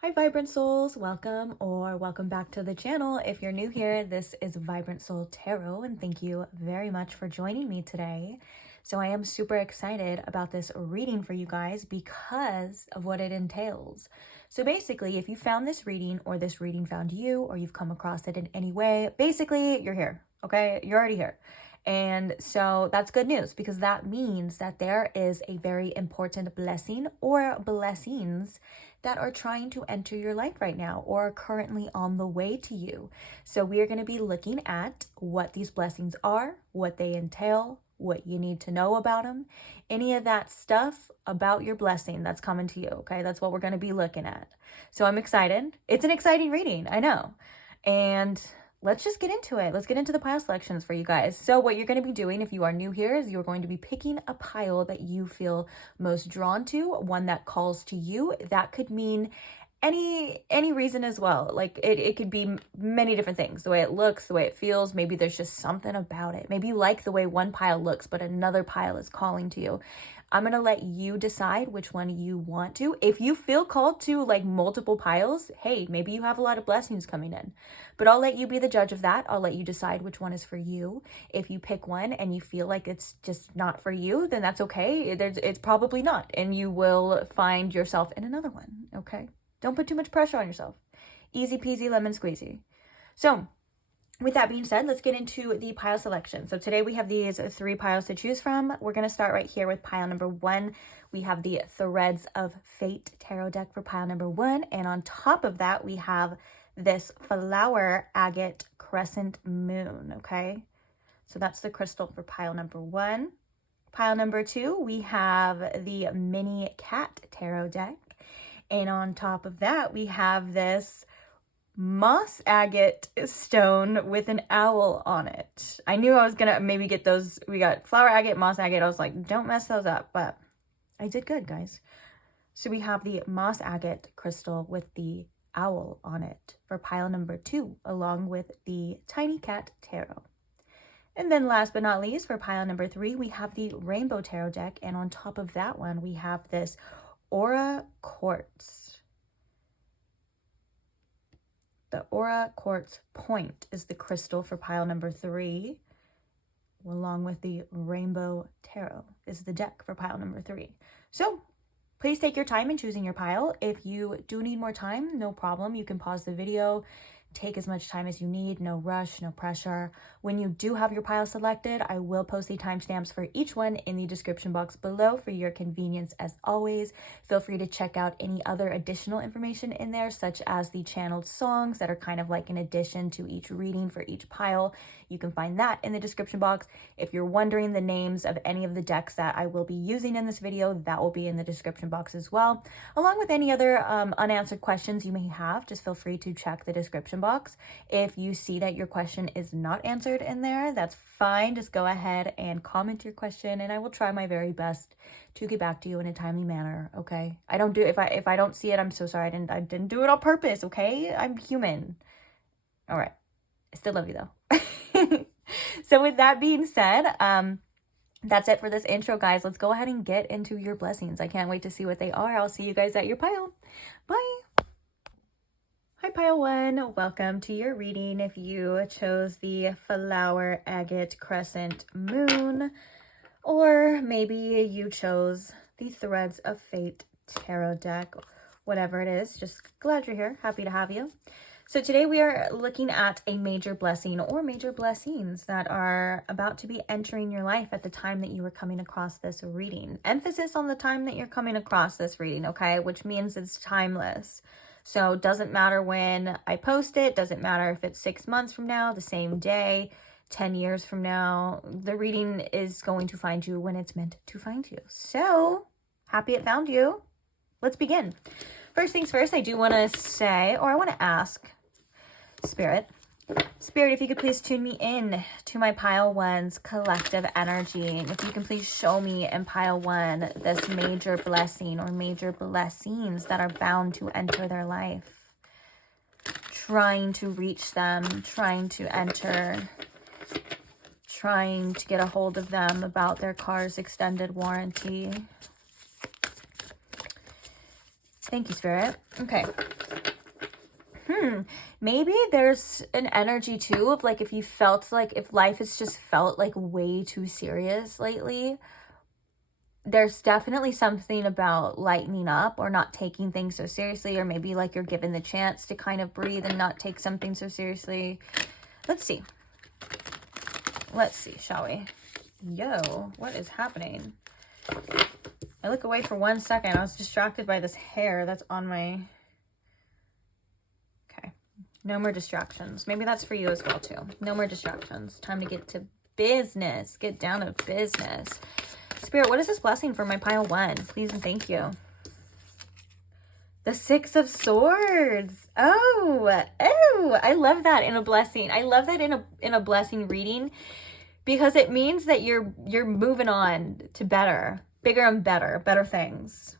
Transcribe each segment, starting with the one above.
Hi Vibrant Souls, welcome or welcome back to the channel. If you're new here, this is Vibrant Soul Tarot and thank you very much for joining me today. So I am super excited about this reading for you guys because of what it entails. So basically, if you found this reading or this reading found you or you've come across it in any way, basically you're here, okay? You're already here. And so that's good news because that means that there is a very important blessing or blessings that are trying to enter your life right now or are currently on the way to you. So we are going to be looking at what these blessings are, what they entail, what you need to know about them, any of that stuff about your blessing that's coming to you, okay? That's what we're going to be looking at. So I'm excited. It's an exciting reading, I know. And let's just get into it. Let's get into the pile selections for you guys. So what you're going to be doing if you are new here is you're going to be picking a pile that you feel most drawn to, one that calls to you. That could mean any reason as well. Like it could be many different things, the way it looks, the way it feels. Maybe there's just something about it. Maybe you like the way one pile looks, but another pile is calling to you. I'm going to let you decide which one you want to. If you feel called to like multiple piles, hey, maybe you have a lot of blessings coming in, but I'll let you be the judge of that. I'll let you decide which one is for you. If you pick one and you feel like it's just not for you, then that's okay. It's probably not, and you will find yourself in another one, okay? Don't put too much pressure on yourself. Easy peasy lemon squeezy. So with that being said, let's get into the pile selection. So today we have these 3 piles to choose from. We're going to start right here with pile number 1. We have the Threads of Fate tarot deck for pile number 1. And on top of that, we have this flower agate crescent moon, okay? So that's the crystal for pile number 1. Pile number 2, we have the mini cat tarot deck. And on top of that, we have this moss agate stone with an owl on it. I knew I was gonna maybe get those. We got flower agate, moss agate. I was like, don't mess those up, but I did good, guys. So we have the moss agate crystal with the owl on it for pile number 2, along with the tiny cat tarot. And then last but not least, for pile number 3, we have the rainbow tarot deck. And on top of that one, we have this aura quartz. The aura quartz point is the crystal for pile number 3, along with the rainbow tarot is the deck for pile number 3. So please take your time in choosing your pile. If you do need more time, no problem. You can pause the video, take as much time as you need, no rush, no pressure. When you do have your pile selected, I will post the timestamps for each one in the description box below for your convenience as always. Feel free to check out any other additional information in there, such as the channeled songs that are kind of like an addition to each reading for each pile. You can find that in the description box. If you're wondering the names of any of the decks that I will be using in this video, that will be in the description box as well. Along with any other unanswered questions you may have, just feel free to check the description box. If you see that your question is not answered in there, that's fine. Just go ahead and comment your question and I will try my very best to get back to you in a timely manner, okay? I don't do, if I don't see it, I'm so sorry. I didn't do it on purpose, okay? I'm human. All right. I still love you though. So with that being said, that's it for this intro, guys. Let's go ahead and get into your blessings. I can't wait to see what they are. I'll see you guys at your pile. Bye. Hi, pile 1. Welcome to your reading. If you chose the flower agate crescent moon, or maybe you chose the Threads of Fate tarot deck, whatever it is, just glad you're here. Happy to have you. So today we are looking at a major blessing or major blessings that are about to be entering your life at the time that you are coming across this reading. Emphasis on the time that you're coming across this reading, okay? Which means it's timeless. So it doesn't matter when I post it. Doesn't matter if it's 6 months from now, the same day, 10 years from now. The reading is going to find you when it's meant to find you. So happy it found you. Let's begin. First things first, I do want to say, or I want to ask, Spirit, if you could please tune me in to my pile 1's collective energy. If you can please show me in pile 1 this major blessing or major blessings that are bound to enter their life. Trying to reach them, trying to enter, trying to get a hold of them about their car's extended warranty. Thank you, Spirit. Okay. Maybe there's an energy too of like, if you felt like, if life has just felt like way too serious lately, there's definitely something about lightening up or not taking things so seriously, or maybe like you're given the chance to kind of breathe and not take something so seriously. Let's see, shall we? Yo, what is happening? I look away for 1 second. I was distracted by this hair that's on my... Okay, no more distractions. Maybe that's for you as well too. No more distractions. Time to get to business. Get down to business. Spirit, what is this blessing for my pile 1? Please and thank you. The 6 of Swords. Oh, I love that in a blessing. I love that in a blessing reading, because it means that you're moving on to better, bigger and better things.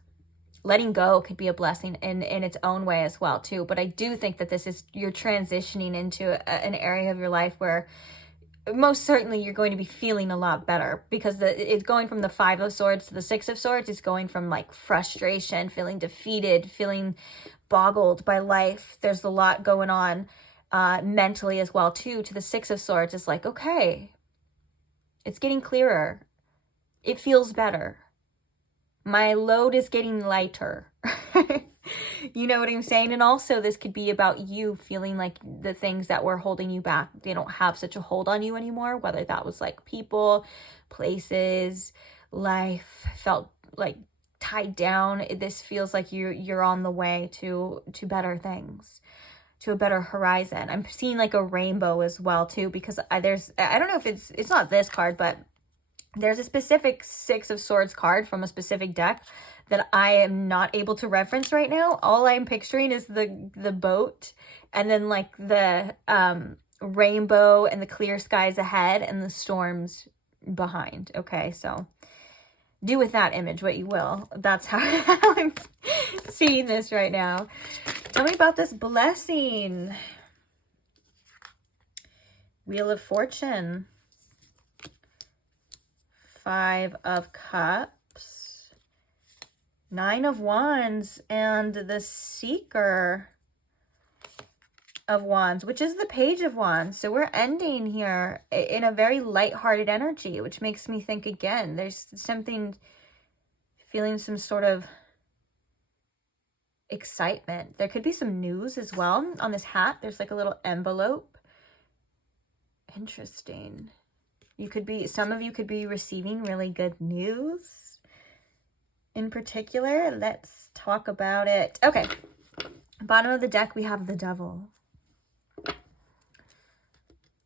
Letting go could be a blessing in its own way as well too. But I do think that this is, you're transitioning into an area of your life where most certainly you're going to be feeling a lot better, because it's going from the 5 of Swords to the 6 of Swords. It's going from like frustration, feeling defeated, feeling boggled by life. There's a lot going on mentally as well too, to the 6 of Swords. It's like, okay, it's getting clearer. It feels better. My load is getting lighter. You know what I'm saying? And also this could be about you feeling like the things that were holding you back, they don't have such a hold on you anymore, whether that was like people, places, life felt like tied down. This feels like you're on the way to better things, to a better horizon. I'm seeing like a rainbow as well too, because I don't know if it's not this card, but there's a specific 6 of Swords card from a specific deck that I am not able to reference right now. All I'm picturing is the boat, and then like the rainbow and the clear skies ahead and the storms behind. Okay, so do with that image what you will. That's how I'm seeing this right now. Tell me about this blessing. Wheel of Fortune. 5 of Cups, 9 of Wands, and the Seeker of Wands, which is the Page of Wands. So we're ending here in a very lighthearted energy, which makes me think again, there's something, feeling some sort of excitement. There could be some news as well. On this hat, there's like a little envelope. Interesting. Some of you could be receiving really good news in particular. Let's talk about it. Okay. Bottom of the deck, we have the Devil.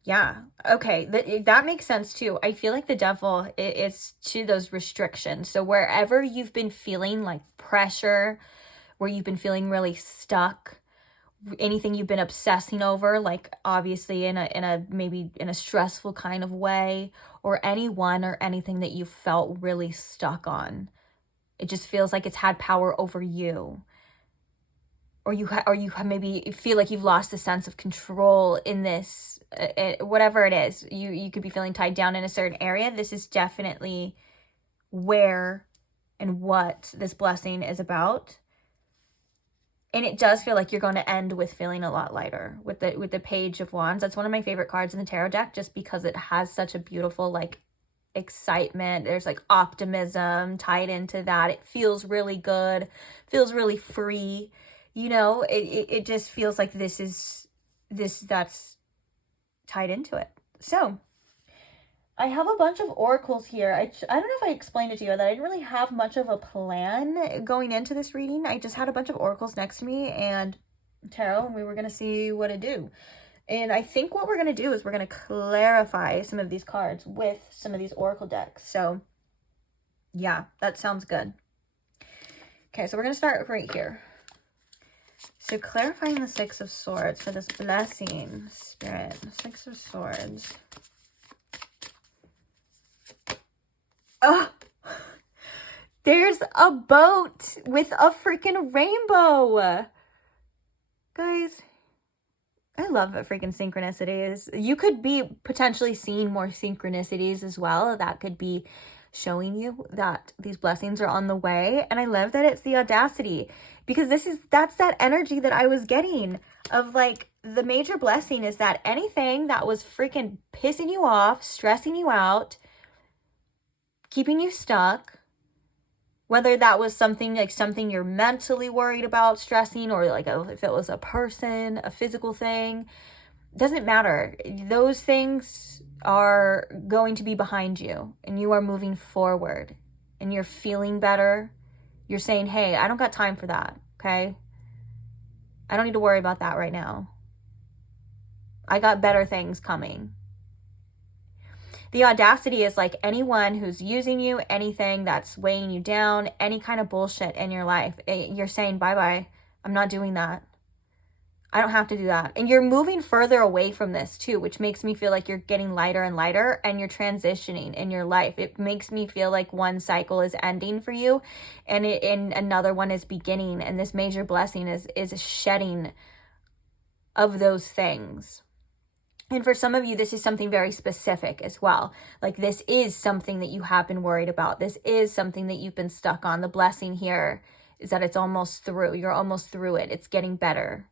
Yeah. Okay. That makes sense too. I feel like the Devil is to those restrictions. So wherever you've been feeling like pressure, where you've been feeling really stuck, anything you've been obsessing over, like obviously in a maybe in a stressful kind of way, or anyone or anything that you felt really stuck on, it just feels like it's had power over you, or you maybe feel like you've lost a sense of control in this, whatever it is, you could be feeling tied down in a certain area. This is definitely where and what this blessing is about. And it does feel like you're going to end with feeling a lot lighter with the Page of Wands. That's one of my favorite cards in the tarot deck, just because it has such a beautiful like excitement. There's like optimism tied into that. It feels really good, feels really free. You know, it just feels like that's tied into it. So I have a bunch of oracles here. I don't know if I explained it to you, that I didn't really have much of a plan going into this reading. I just had a bunch of oracles next to me and tarot, and we were going to see what to do. And I think what we're going to do is we're going to clarify some of these cards with some of these oracle decks. So yeah, that sounds good. Okay, so we're going to start right here. So clarifying the 6 of Swords for this blessing, Spirit. 6 of Swords. Oh, there's a boat with a freaking rainbow. Guys, I love freaking synchronicities. You could be potentially seeing more synchronicities as well. That could be showing you that these blessings are on the way. And I love that it's the audacity, because that's that energy that I was getting of like, the major blessing is that anything that was freaking pissing you off, stressing you out, keeping you stuck, whether that was something you're mentally worried about, stressing, or like if it was a person, a physical thing, doesn't matter. Those things are going to be behind you, and you are moving forward, and you're feeling better. You're saying, hey, I don't got time for that, okay? I don't need to worry about that right now. I got better things coming. The audacity is like anyone who's using you, anything that's weighing you down, any kind of bullshit in your life, you're saying, bye-bye. I'm not doing that. I don't have to do that. And you're moving further away from this too, which makes me feel like you're getting lighter and lighter, and you're transitioning in your life. It makes me feel like one cycle is ending for you, and another one is beginning. And this major blessing is shedding of those things. And for some of you, this is something very specific as well. Like, this is something that you have been worried about. This is something that you've been stuck on. The blessing here is that it's almost through. You're almost through it. It's getting better.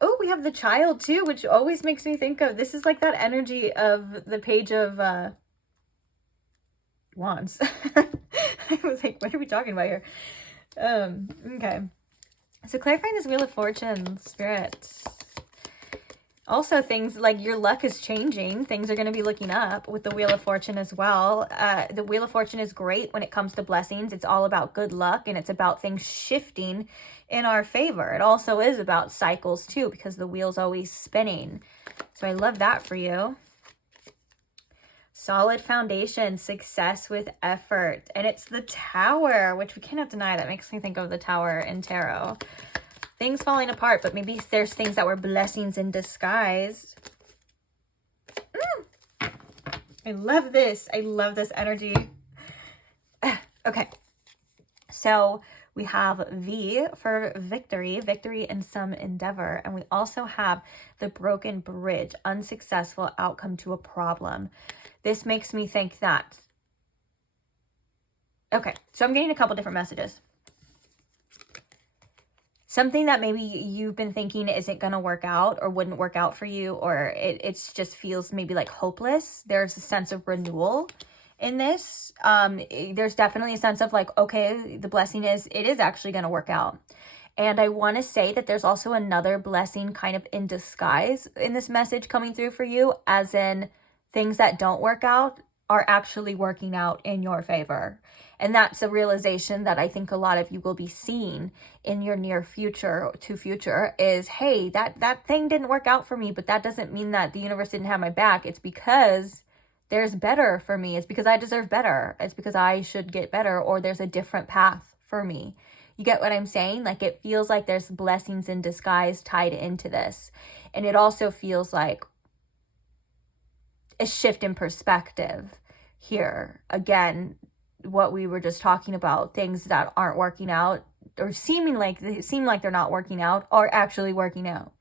Oh, we have the Child too, which always makes me think of, this is like that energy of the Page of Wands. I was like, what are we talking about here? Okay. So clarifying this Wheel of Fortune, Spirit. Also, things like your luck is changing. Things are going to be looking up with the Wheel of Fortune as well. The Wheel of Fortune is great when it comes to blessings. It's all about good luck, and it's about things shifting in our favor. It also is about cycles too, because the wheel's always spinning. So I love that for you. Solid foundation, success with effort. And it's the Tower, which we cannot deny. That makes me think of the Tower in tarot. Things falling apart, but maybe there's things that were blessings in disguise. I love this. I love this energy. Okay. So we have V for victory, victory in some endeavor. And we also have the broken bridge, unsuccessful outcome to a problem. This makes me think that, okay, so I'm getting a couple different messages. Something that maybe you've been thinking isn't going to work out or wouldn't work out for you, or it just feels maybe like hopeless. There's a sense of renewal in this. There's definitely a sense of like, okay, the blessing is, it is actually going to work out. And I want to say that there's also another blessing kind of in disguise in this message coming through for you, as in things that don't work out are actually working out in your favor. And that's a realization that I think a lot of you will be seeing in your near future to future is, hey, that thing didn't work out for me, but that doesn't mean that the universe didn't have my back. It's because there's better for me. It's because I deserve better. It's because I should get better, or there's a different path for me. You get what I'm saying? Like, it feels like there's blessings in disguise tied into this. And it also feels like a shift in perspective here. Again, what we were just talking about, things that aren't working out or seem like they're not working out are actually working out.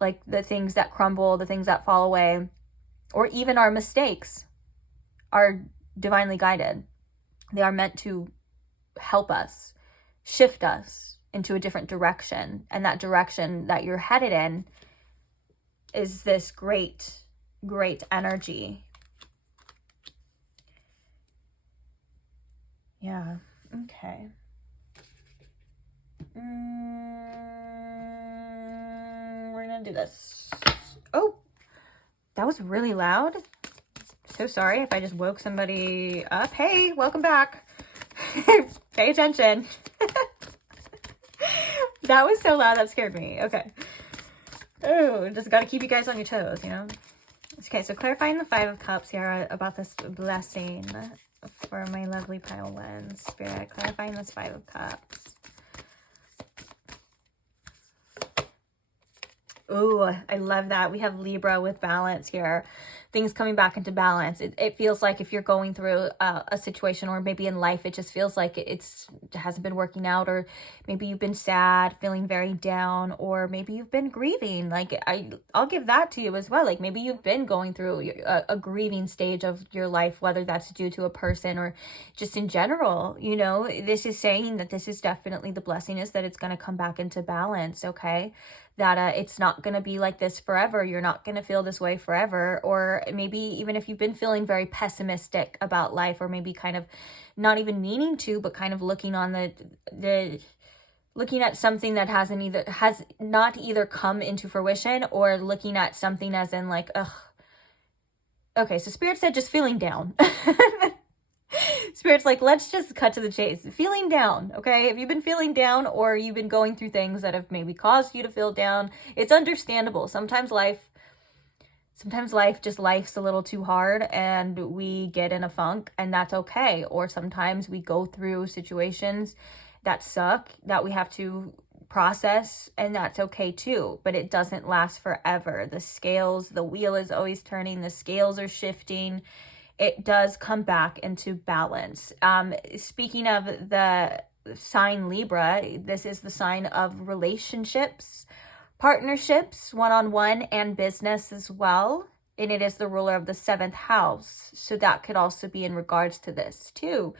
Like the things that crumble, the things that fall away, or even our mistakes are divinely guided. They are meant to help us, shift us into a different direction. And that direction that you're headed in is this great energy. Yeah. Okay. We're gonna do this. Oh, that was really loud. So sorry if I just woke somebody up. Hey, welcome back. Pay attention. That was so loud, that scared me. Okay. Oh, just gotta keep you guys on your toes, you know? Okay, so clarifying the Five of Cups here about this blessing for my lovely pile ones. Spirit, clarifying this Five of Cups. Ooh, I love that. We have Libra with balance here. things coming back into balance. It feels like if you're going through a situation, or maybe in life, it just feels like it hasn't been working out, or maybe you've been sad, feeling very down, or maybe you've been grieving. Like I'll give that to you as well. Like maybe you've been going through a grieving stage of your life, whether that's due to a person or just in general. You know, this is saying that this is definitely the blessing, is that it's going to come back into balance. Okay, that it's not going to be like this forever. You're not going to feel this way forever. Or maybe even if you've been feeling very pessimistic about life, or maybe kind of not even meaning to, but kind of looking on looking at something that has not either come into fruition, or looking at something as in like, ugh. Okay, so Spirit said just feeling down. Spirit's like, let's just cut to the chase. Feeling down, okay? If you've been feeling down, or you've been going through things that have maybe caused you to feel down, it's understandable. Sometimes life's a little too hard and we get in a funk, and that's okay. Or sometimes we go through situations that suck that we have to process, and that's okay too. But it doesn't last forever. The wheel is always turning, the scales are shifting. It does come back into balance. Speaking of the sign Libra, this is the sign of relationships, partnerships, one-on-one, and business as well. And it is the ruler of the 7th house. So that could also be in regards to this too.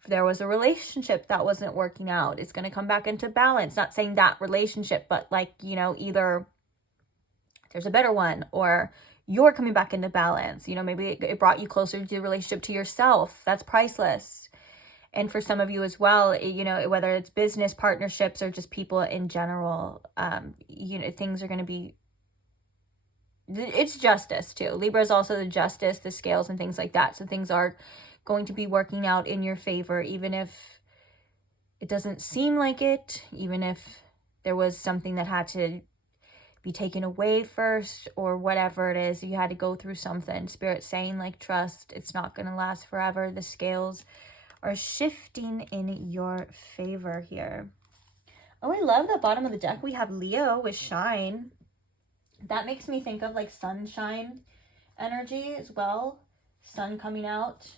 If there was a relationship that wasn't working out, it's going to come back into balance. Not saying that relationship, but like, you know, either there's a better one, or you're coming back into balance. You know, maybe it brought you closer to a relationship to yourself. That's priceless. And for some of you as well, you know, whether it's business partnerships or just people in general, you know, things are going to be, it's justice too. Libra is also the justice, the scales, and things like that. So things are going to be working out in your favor, even if it doesn't seem like it, even if there was something that had to be taken away first, or whatever it is, you had to go through something. Spirit saying like, trust, it's not going to last forever. The scales are shifting in your favor here. Oh, I love the bottom of the deck. We have Leo with shine. That makes me think of like sunshine energy as well. Sun coming out.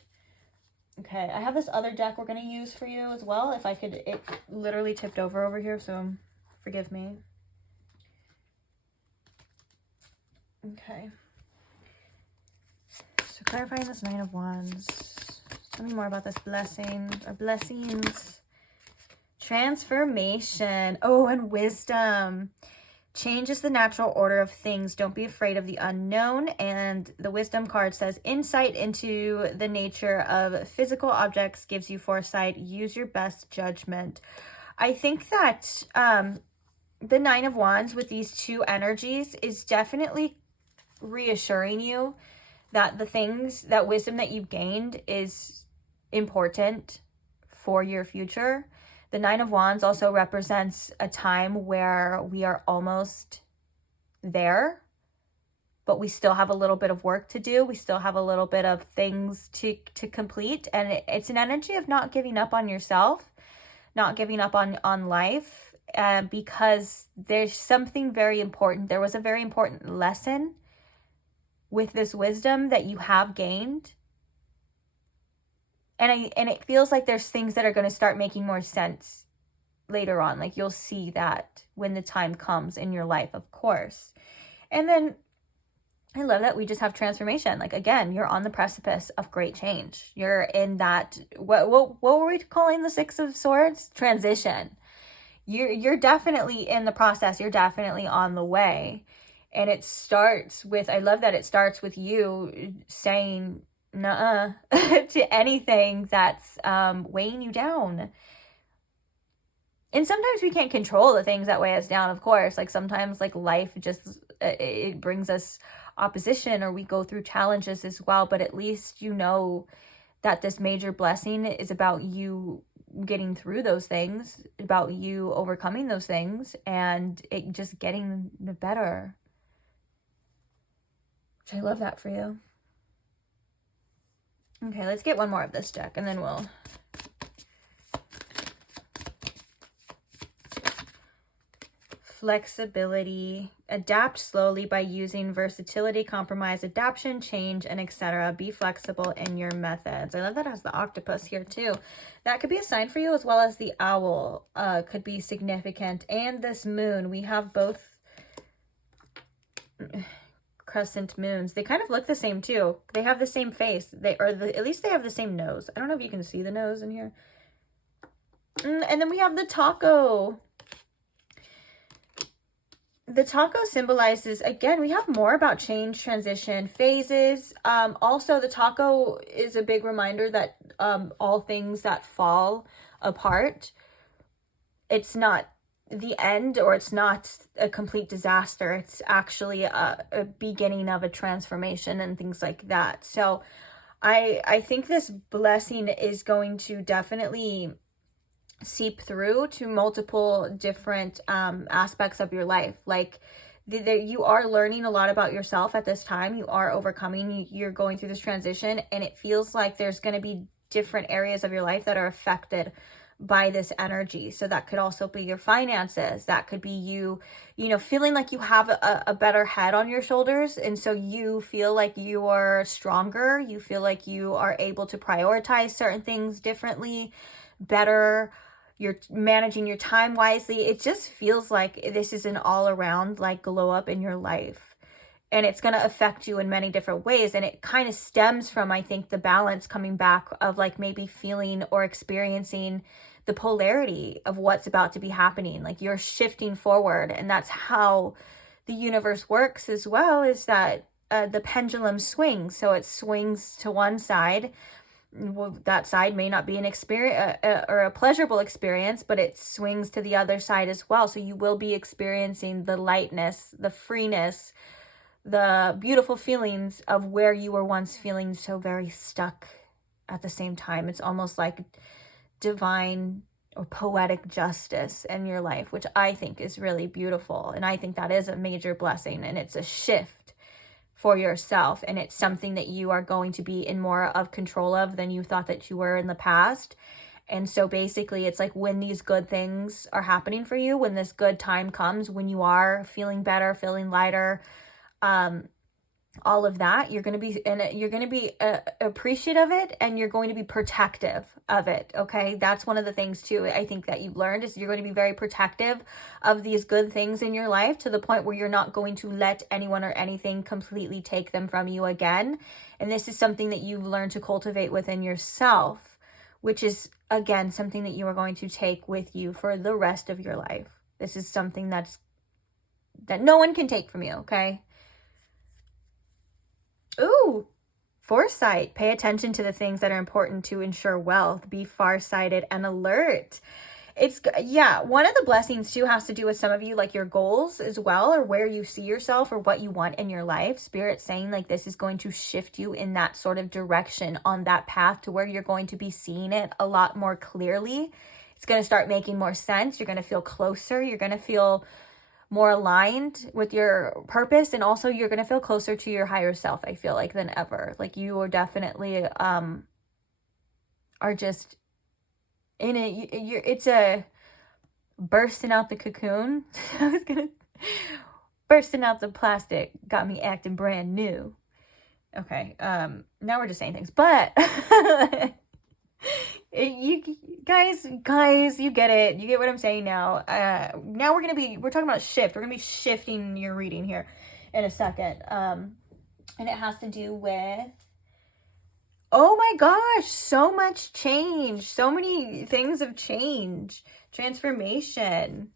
Okay, I have this other deck we're going to use for you as well. If I could, it literally tipped over here, so forgive me. Okay. So clarifying this 9 of Wands. Tell me more about this blessing, or blessings. Transformation. Oh, and wisdom. Changes the natural order of things. Don't be afraid of the unknown. And the wisdom card says, insight into the nature of physical objects gives you foresight. Use your best judgment. I think that the 9 of Wands with these two energies is definitely reassuring you that the things, that wisdom that you've gained is important for your future. The 9 of Wands also represents a time where we are almost there, but we still have a little bit of work to do. We still have a little bit of things to complete. And it's an energy of not giving up on yourself, not giving up on life, because there's something very important. There was a very important lesson with this wisdom that you have gained. And it feels like there's things that are going to start making more sense later on. Like you'll see that when the time comes in your life, of course. And then I love that we just have transformation. Like, again, you're on the precipice of great change. You're in that, what were we calling the 6 of Swords? Transition. You're definitely in the process. You're definitely on the way. And it starts with, I love that it starts with you saying nuh-uh to anything that's weighing you down. And sometimes we can't control the things that weigh us down, of course. Like sometimes like life just, it brings us opposition, or we go through challenges as well. But at least you know that this major blessing is about you getting through those things, about you overcoming those things, and it just getting better. Which I love that for you. Okay, let's get one more of this deck, and then we'll flexibility, adapt slowly by using versatility, compromise, adaptation, change, and etc. Be flexible in your methods. I love that it has the octopus here too. That could be a sign for you, as well as the owl could be significant. And this moon, we have both crescent moons. They kind of look the same too. They have the same face. At least they have the same nose. I don't know if you can see the nose in here. And then we have the taco. The taco symbolizes, again, we have more about change, transition, phases. Also, the taco is a big reminder that all things that fall apart, it's not the end, or it's not a complete disaster. It's actually a beginning of a transformation and things like that. So I think this blessing is going to definitely seep through to multiple different aspects of your life. Like you are learning a lot about yourself at this time. You are overcoming, you're going through this transition, and it feels like there's going to be different areas of your life that are affected by this energy. So that could also be your finances. That could be you feeling like you have a better head on your shoulders. And so you feel like you are stronger. You feel like you are able to prioritize certain things differently, better. You're managing your time wisely. It just feels like this is an all around like glow up in your life. And it's going to affect you in many different ways. And it kind of stems from, I think, the balance coming back of like maybe feeling or experiencing the polarity of what's about to be happening. Like you're shifting forward. And that's how the universe works as well, is that the pendulum swings. So it swings to one side. Well, that side may not be an experience or a pleasurable experience, but it swings to the other side as well. So you will be experiencing the lightness, the freeness, the beautiful feelings of where you were once feeling so very stuck at the same time. It's almost like divine or poetic justice in your life, which I think is really beautiful. And I think that is a major blessing, and it's a shift for yourself, and it's something that you are going to be in more of control of than you thought that you were in the past. And so basically it's like when these good things are happening for you, when this good time comes, when you are feeling better, feeling lighter, all of that, you're going to be appreciative of it, and you're going to be protective of it. Okay. That's one of the things too, I think that you've learned, is you're going to be very protective of these good things in your life, to the point where you're not going to let anyone or anything completely take them from you again. And this is something that you've learned to cultivate within yourself, which is again, something that you are going to take with you for the rest of your life. This is something that no one can take from you. Okay. Ooh, foresight. Pay attention to the things that are important to ensure wealth. Be farsighted and alert. One of the blessings too has to do with some of you, like your goals as well, or where you see yourself or what you want in your life. Spirit saying like this is going to shift you in that sort of direction, on that path to where you're going to be seeing it a lot more clearly. It's going to start making more sense. You're going to feel closer. You're going to feel more aligned with your purpose, and also you're going to feel closer to your higher self, I feel like, than ever. Like you are definitely are just in it's a bursting out the cocoon. I was gonna bursting out the plastic got me acting brand new. Okay, now we're just saying things, but you guys, you get it. You get what I'm saying now. Now we're talking about shift. We're gonna be shifting your reading here in a second. And it has to do with, oh my gosh, so much change. So many things have changed. Transformation.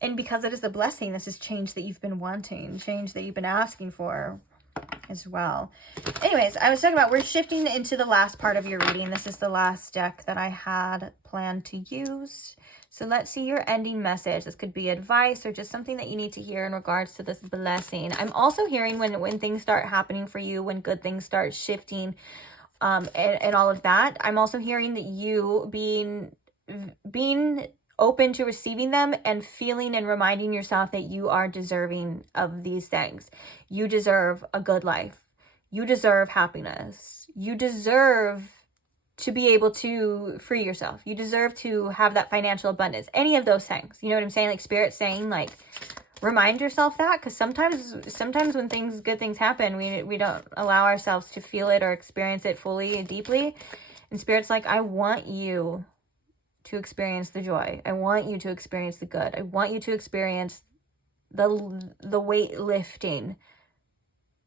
And because it is a blessing, this is change that you've been wanting, change that you've been asking for as well. Anyways, I was talking about, we're shifting into the last part of your reading. This is the last deck that I had planned to use. So let's see your ending message. This could be advice or just something that you need to hear in regards to this blessing. I'm also hearing when things start happening for you, when good things start shifting, and all of that, I'm also hearing that you being open to receiving them and feeling and reminding yourself that you are deserving of these things. You deserve a good life. You deserve happiness. You deserve to be able to free yourself. You deserve to have that financial abundance. Any of those things. You know what I'm saying? Like Spirit saying, like, remind yourself that, because sometimes when good things happen, we don't allow ourselves to feel it or experience it fully and deeply. And Spirit's like, I want you to experience the joy. I want you to experience the good. I want you to experience the weight lifting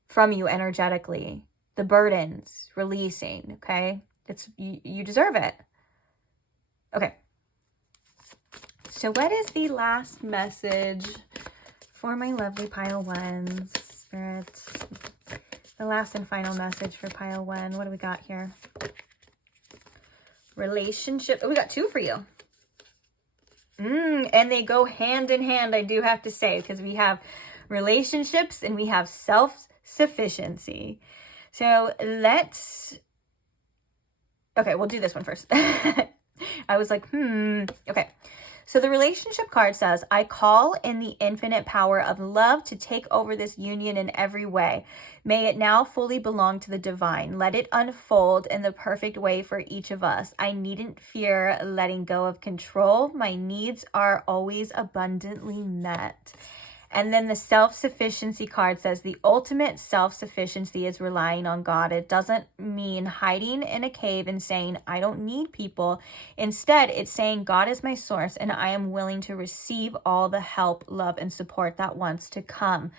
from you energetically, the burdens releasing. Okay, you deserve it. Okay, so what is the last message for my lovely pile ones, Spirit? The last and final message for pile one. What do we got here? Relationship. Oh, we got two for you. And they go hand in hand, I do have to say, because we have relationships and we have self-sufficiency. So okay, we'll do this one first. I was like, okay. So the relationship card says, I call in the infinite power of love to take over this union in every way. May it now fully belong to the divine. Let it unfold in the perfect way for each of us. I needn't fear letting go of control. My needs are always abundantly met. And then the self-sufficiency card says the ultimate self-sufficiency is relying on God. It doesn't mean hiding in a cave and saying, I don't need people. Instead, it's saying God is my source and I am willing to receive all the help, love, and support that wants to come.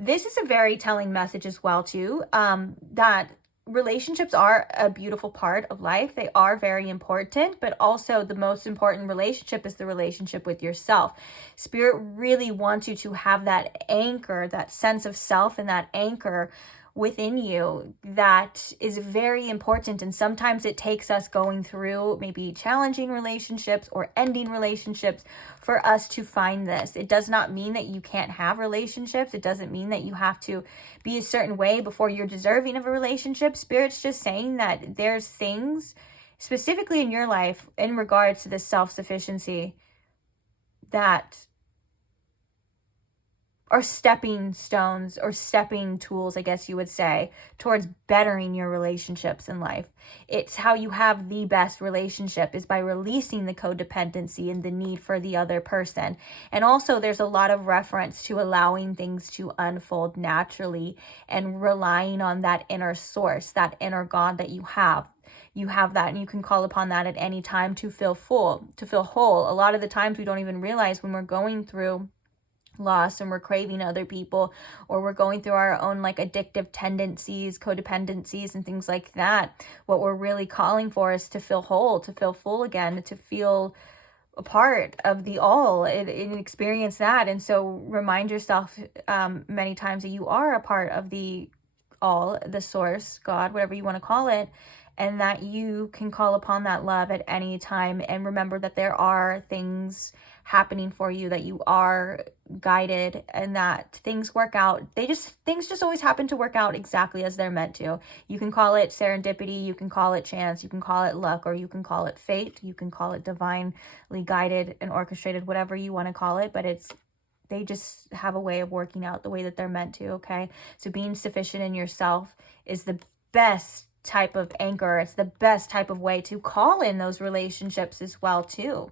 This is a very telling message as well, too, that relationships are a beautiful part of life. They are very important, but also the most important relationship is the relationship with yourself. Spirit really wants you to have that anchor, that sense of self, and that anchor within you that is very important. And sometimes it takes us going through maybe challenging relationships or ending relationships for us to find this. It does not mean that you can't have relationships. It doesn't mean that you have to be a certain way before you're deserving of a relationship. Spirit's just saying that there's things specifically in your life in regards to this self-sufficiency that are stepping stones or stepping tools, I guess you would say, towards bettering your relationships in life. It's how you have the best relationship is by releasing the codependency and the need for the other person. And also there's a lot of reference to allowing things to unfold naturally and relying on that inner source, that inner God that you have. You have that and you can call upon that at any time to feel full, to feel whole. A lot of the times we don't even realize when we're going through loss and we're craving other people, or we're going through our own like addictive tendencies, codependencies, and things like that. What we're really calling for is to feel whole, to feel full again, to feel a part of the all and experience that. And so remind yourself many times that you are a part of the all, the source, God, whatever you want to call it, and that you can call upon that love at any time. And remember that there are things happening for you, that you are guided, and that things work out. Things just always happen to work out exactly as they're meant to. You can call it serendipity, you can call it chance, you can call it luck, or you can call it fate, you can call it divinely guided and orchestrated, whatever you want to call it, but they just have a way of working out the way that they're meant to, okay? So being sufficient in yourself is the best type of anchor. It's the best type of way to call in those relationships as well, too.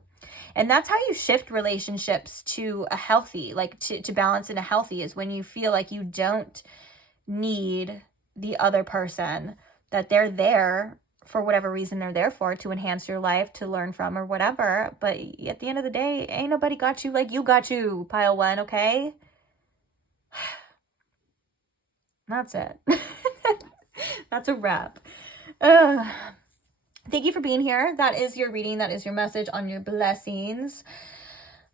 And that's how you shift relationships to a healthy, like to balance in a healthy, is when you feel like you don't need the other person, that they're there for whatever reason they're there for, to enhance your life, to learn from, or whatever. But at the end of the day, ain't nobody got you like you got you, pile one, okay? That's it. That's a wrap. Thank you for being here. That is your reading. That is your message on your blessings.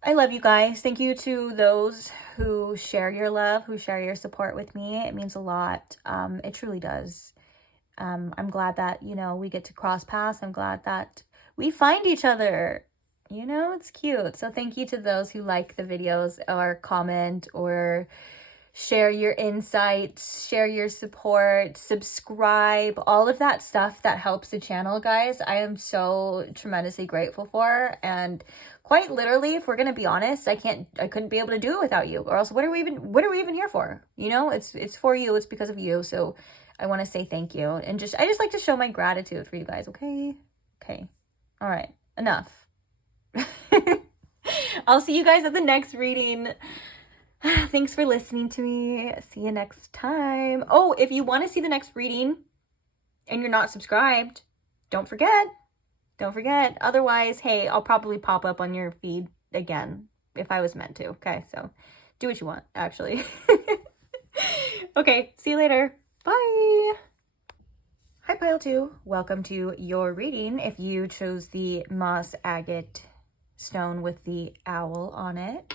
I love you guys. Thank you to those who share your love, who share your support with me. It means a lot. It truly does. I'm glad that, we get to cross paths. I'm glad that we find each other. It's cute. So thank you to those who like the videos or comment or share your insights, share your support, subscribe, all of that stuff that helps the channel, guys. I am so tremendously grateful for. And quite literally, if we're going to be honest, I couldn't be able to do it without you, or else what are we even here for? It's for you. It's because of you. So I want to say thank you. And I just like to show my gratitude for you guys. Okay. Okay. All right. Enough. I'll see you guys at the next reading. Thanks for listening to me. See you next time. Oh, if you want to see the next reading and you're not subscribed, don't forget. Don't forget. Otherwise, hey, I'll probably pop up on your feed again if I was meant to. Okay, so do what you want, actually. Okay, see you later. Bye. Hi, Pile 2. Welcome to your reading. If you chose the moss agate stone with the owl on it,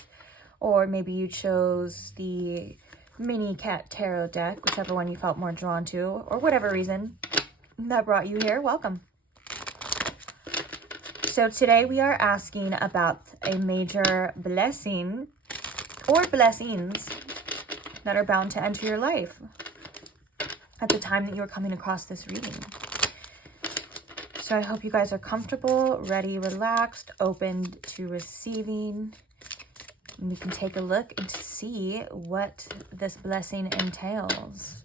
or maybe you chose the mini cat tarot deck, whichever one you felt more drawn to, or whatever reason that brought you here, welcome. So today we are asking about a major blessing or blessings that are bound to enter your life at the time that you are coming across this reading. So I hope you guys are comfortable, ready, relaxed, open to receiving. And we can take a look and see what this blessing entails.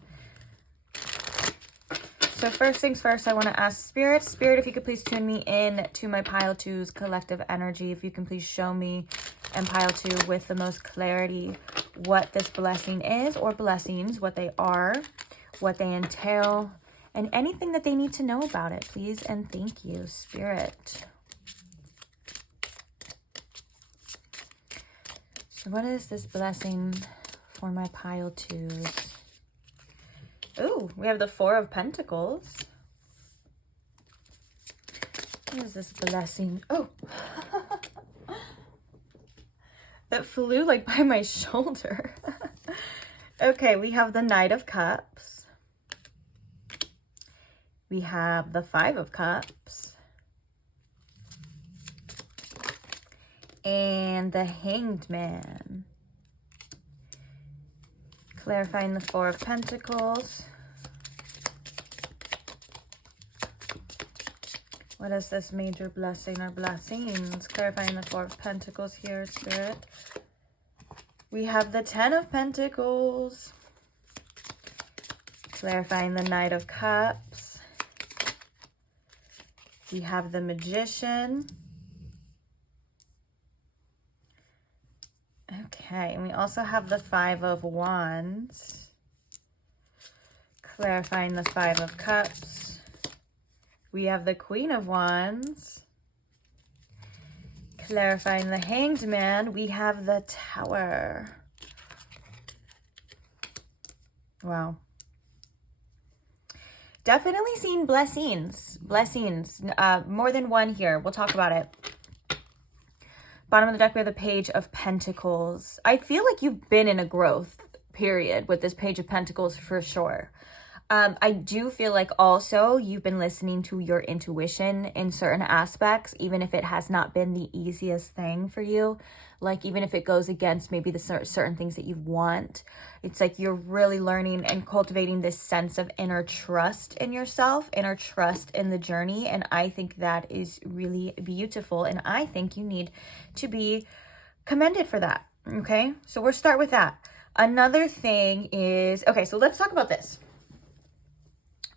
So first things first, I want to ask Spirit. Spirit, if you could please tune me in to my Pile 2's collective energy. If you can please show me and Pile 2 with the most clarity what this blessing is, or blessings, what they are, what they entail, and anything that they need to know about it, please and thank you, Spirit. So what is this blessing for my Pile 2s? Ooh, we have the Four of Pentacles. What is this blessing? Oh, that flew like by my shoulder. Okay, we have the Knight of Cups. We have the Five of Cups. And the Hanged Man. Clarifying the Four of Pentacles. What is this major blessing or blessings? Clarifying the Four of Pentacles here, Spirit. We have the Ten of Pentacles. Clarifying the Knight of Cups. We have the Magician. Okay, and we also have the Five of Wands. Clarifying the Five of Cups. We have the Queen of Wands. Clarifying the Hanged Man, we have the Tower. Wow. Definitely seeing blessings. Blessings. More than one here. We'll talk about it. Bottom of the deck, we have the Page of Pentacles. I feel like you've been in a growth period with this Page of Pentacles for sure. I do feel like also you've been listening to your intuition in certain aspects, even if it has not been the easiest thing for you. Like even if it goes against maybe the certain things that you want, it's like you're really learning and cultivating this sense of inner trust in yourself, inner trust in the journey. And I think that is really beautiful. And I think you need to be commended for that. Okay, so we'll start with that. Another thing is, okay, so let's talk about this.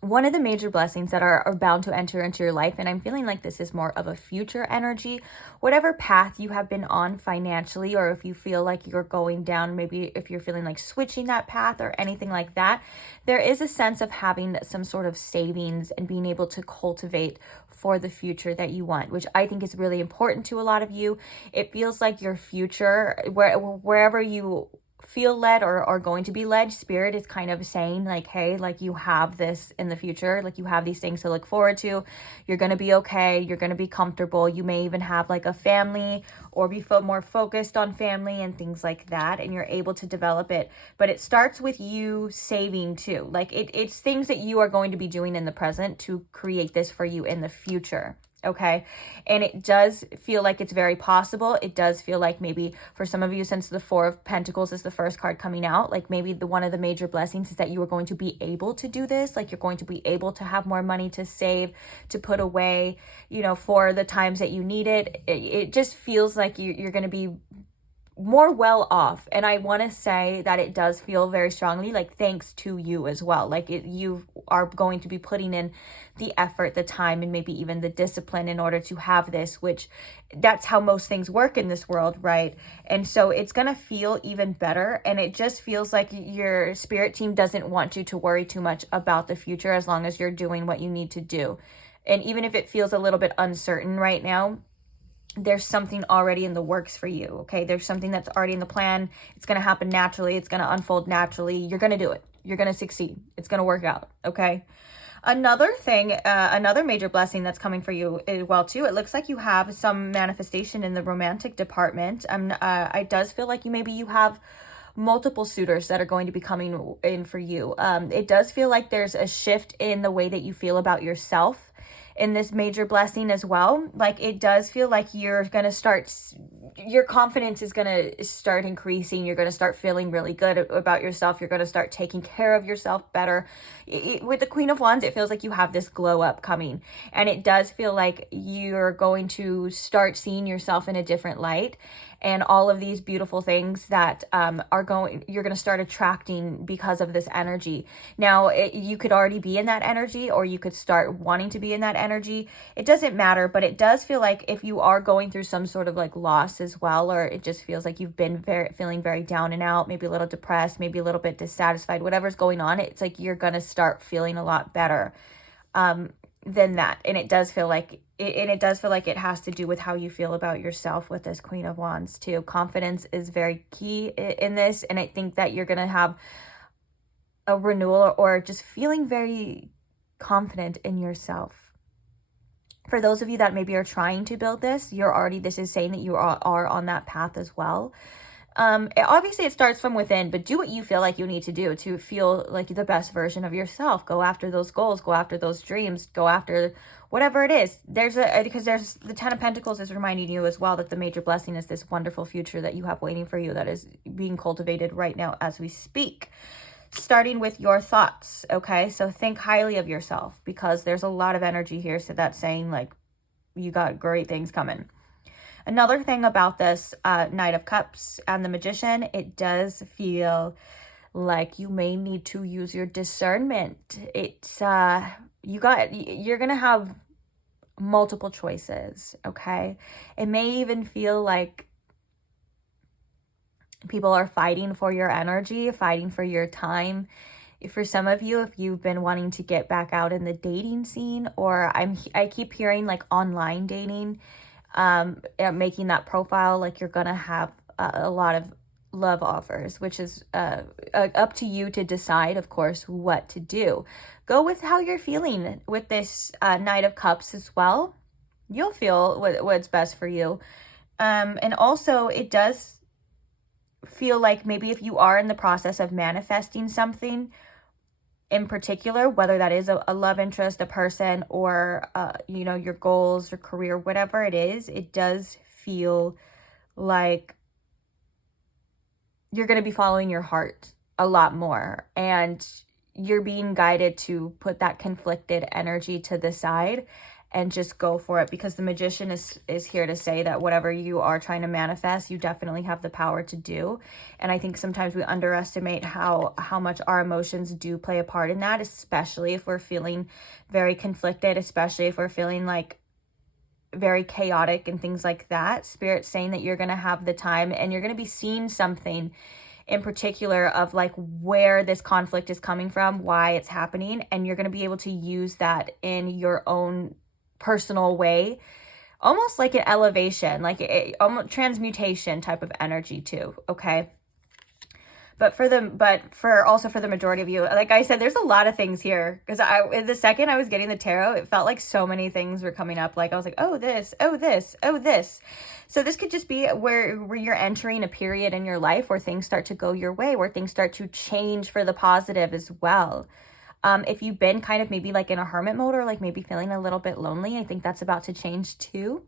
One of the major blessings that are bound to enter into your life, and I'm feeling like this is more of a future energy, whatever path you have been on financially, or if you feel like you're going down, maybe if you're feeling like switching that path or anything like that, there is a sense of having some sort of savings and being able to cultivate for the future that you want, which I think is really important to a lot of you. It feels like your future, wherever you feel led or are going to be led, Spirit is kind of saying like, hey, like you have this in the future, like you have these things to look forward to. You're going to be okay. You're going to be comfortable. You may even have like a family or be more focused on family and things like that. And you're able to develop it. But it starts with you saving too. Like it's things that you are going to be doing in the present to create this for you in the future. Okay. And it does feel like it's very possible. It does feel like maybe for some of you, since the Four of Pentacles is the first card coming out, like maybe one of the major blessings is that you are going to be able to do this. Like you're going to be able to have more money to save, to put away, you know, for the times that you need it. It just feels like you're going to be more well off. And I want to say that it does feel very strongly like thanks to you as well. Like you are going to be putting in the effort, the time, and maybe even the discipline in order to have this, which that's how most things work in this world, right? And so it's going to feel even better. And it just feels like your spirit team doesn't want you to worry too much about the future as long as you're doing what you need to do. And even if it feels a little bit uncertain right now, there's something already in the works for you, okay? There's something that's already in the plan. It's going to happen naturally. It's going to unfold naturally. You're going to do it. You're going to succeed. It's going to work out, okay? Another thing, another major blessing that's coming for you as well, too. It looks like you have some manifestation in the romantic department. It does feel like you have multiple suitors that are going to be coming in for you. It does feel like there's a shift in the way that you feel about yourself in this major blessing as well. Like it does feel like you're going to start, your confidence is going to start increasing. You're going to start feeling really good about yourself. You're going to start taking care of yourself better. With the Queen of Wands, it feels like you have this glow up coming, and it does feel like you're going to start seeing yourself in a different light. And all of these beautiful things that you're going to start attracting because of this energy. Now, you could already be in that energy, or you could start wanting to be in that energy. It doesn't matter, but it does feel like if you are going through some sort of like loss as well, or it just feels like you've been feeling very down and out, maybe a little depressed, maybe a little bit dissatisfied, whatever's going on, it's like you're going to start feeling a lot better than that. And it does feel like it has to do with how you feel about yourself with this Queen of Wands too. Confidence is very key in this, and I think that you're going to have a renewal or just feeling very confident in yourself. For those of you that maybe are trying to build this, this is saying that you are on that path as well. Obviously it starts from within, but do what you feel like you need to do to feel like the best version of yourself. Go after those goals, go after those dreams, go after whatever it is. Because the 10 of Pentacles is reminding you as well that the major blessing is this wonderful future that you have waiting for you that is being cultivated right now as we speak. Starting with your thoughts, okay? So think highly of yourself, because there's a lot of energy here. So that's saying like you got great things coming. Another thing about this Knight of Cups and the Magician, it does feel like you may need to use your discernment. It's you're gonna have multiple choices, okay? It may even feel like people are fighting for your energy, fighting for your time. For some of you, if you've been wanting to get back out in the dating scene, or I keep hearing like online dating, making that profile, like you're gonna have a lot of love offers, which is up to you to decide, of course, what to do. Go with how you're feeling with this Knight of Cups as well. You'll feel what's best for you. And also it does feel like maybe if you are in the process of manifesting something in particular, whether that is a love interest, a person, or your goals, your career, whatever it is, it does feel like you're going to be following your heart a lot more, and you're being guided to put that conflicted energy to the side and just go for it, because the Magician is here to say that whatever you are trying to manifest, you definitely have the power to do. And I think sometimes we underestimate how much our emotions do play a part in that, especially if we're feeling very conflicted, especially if we're feeling like very chaotic and things like that. Spirit's saying that you're going to have the time, and you're going to be seeing something in particular of like where this conflict is coming from, why it's happening, and you're going to be able to use that in your own personal way, almost like an elevation, like almost transmutation type of energy too, okay? But for the majority of you, like I said, there's a lot of things here, because the second I was getting the tarot, it felt like so many things were coming up. Like I was like, oh this, oh this, oh this. So this could just be where you're entering a period in your life where things start to go your way, where things start to change for the positive as well. If you've been kind of maybe like in a hermit mode, or like maybe feeling a little bit lonely, I think that's about to change too.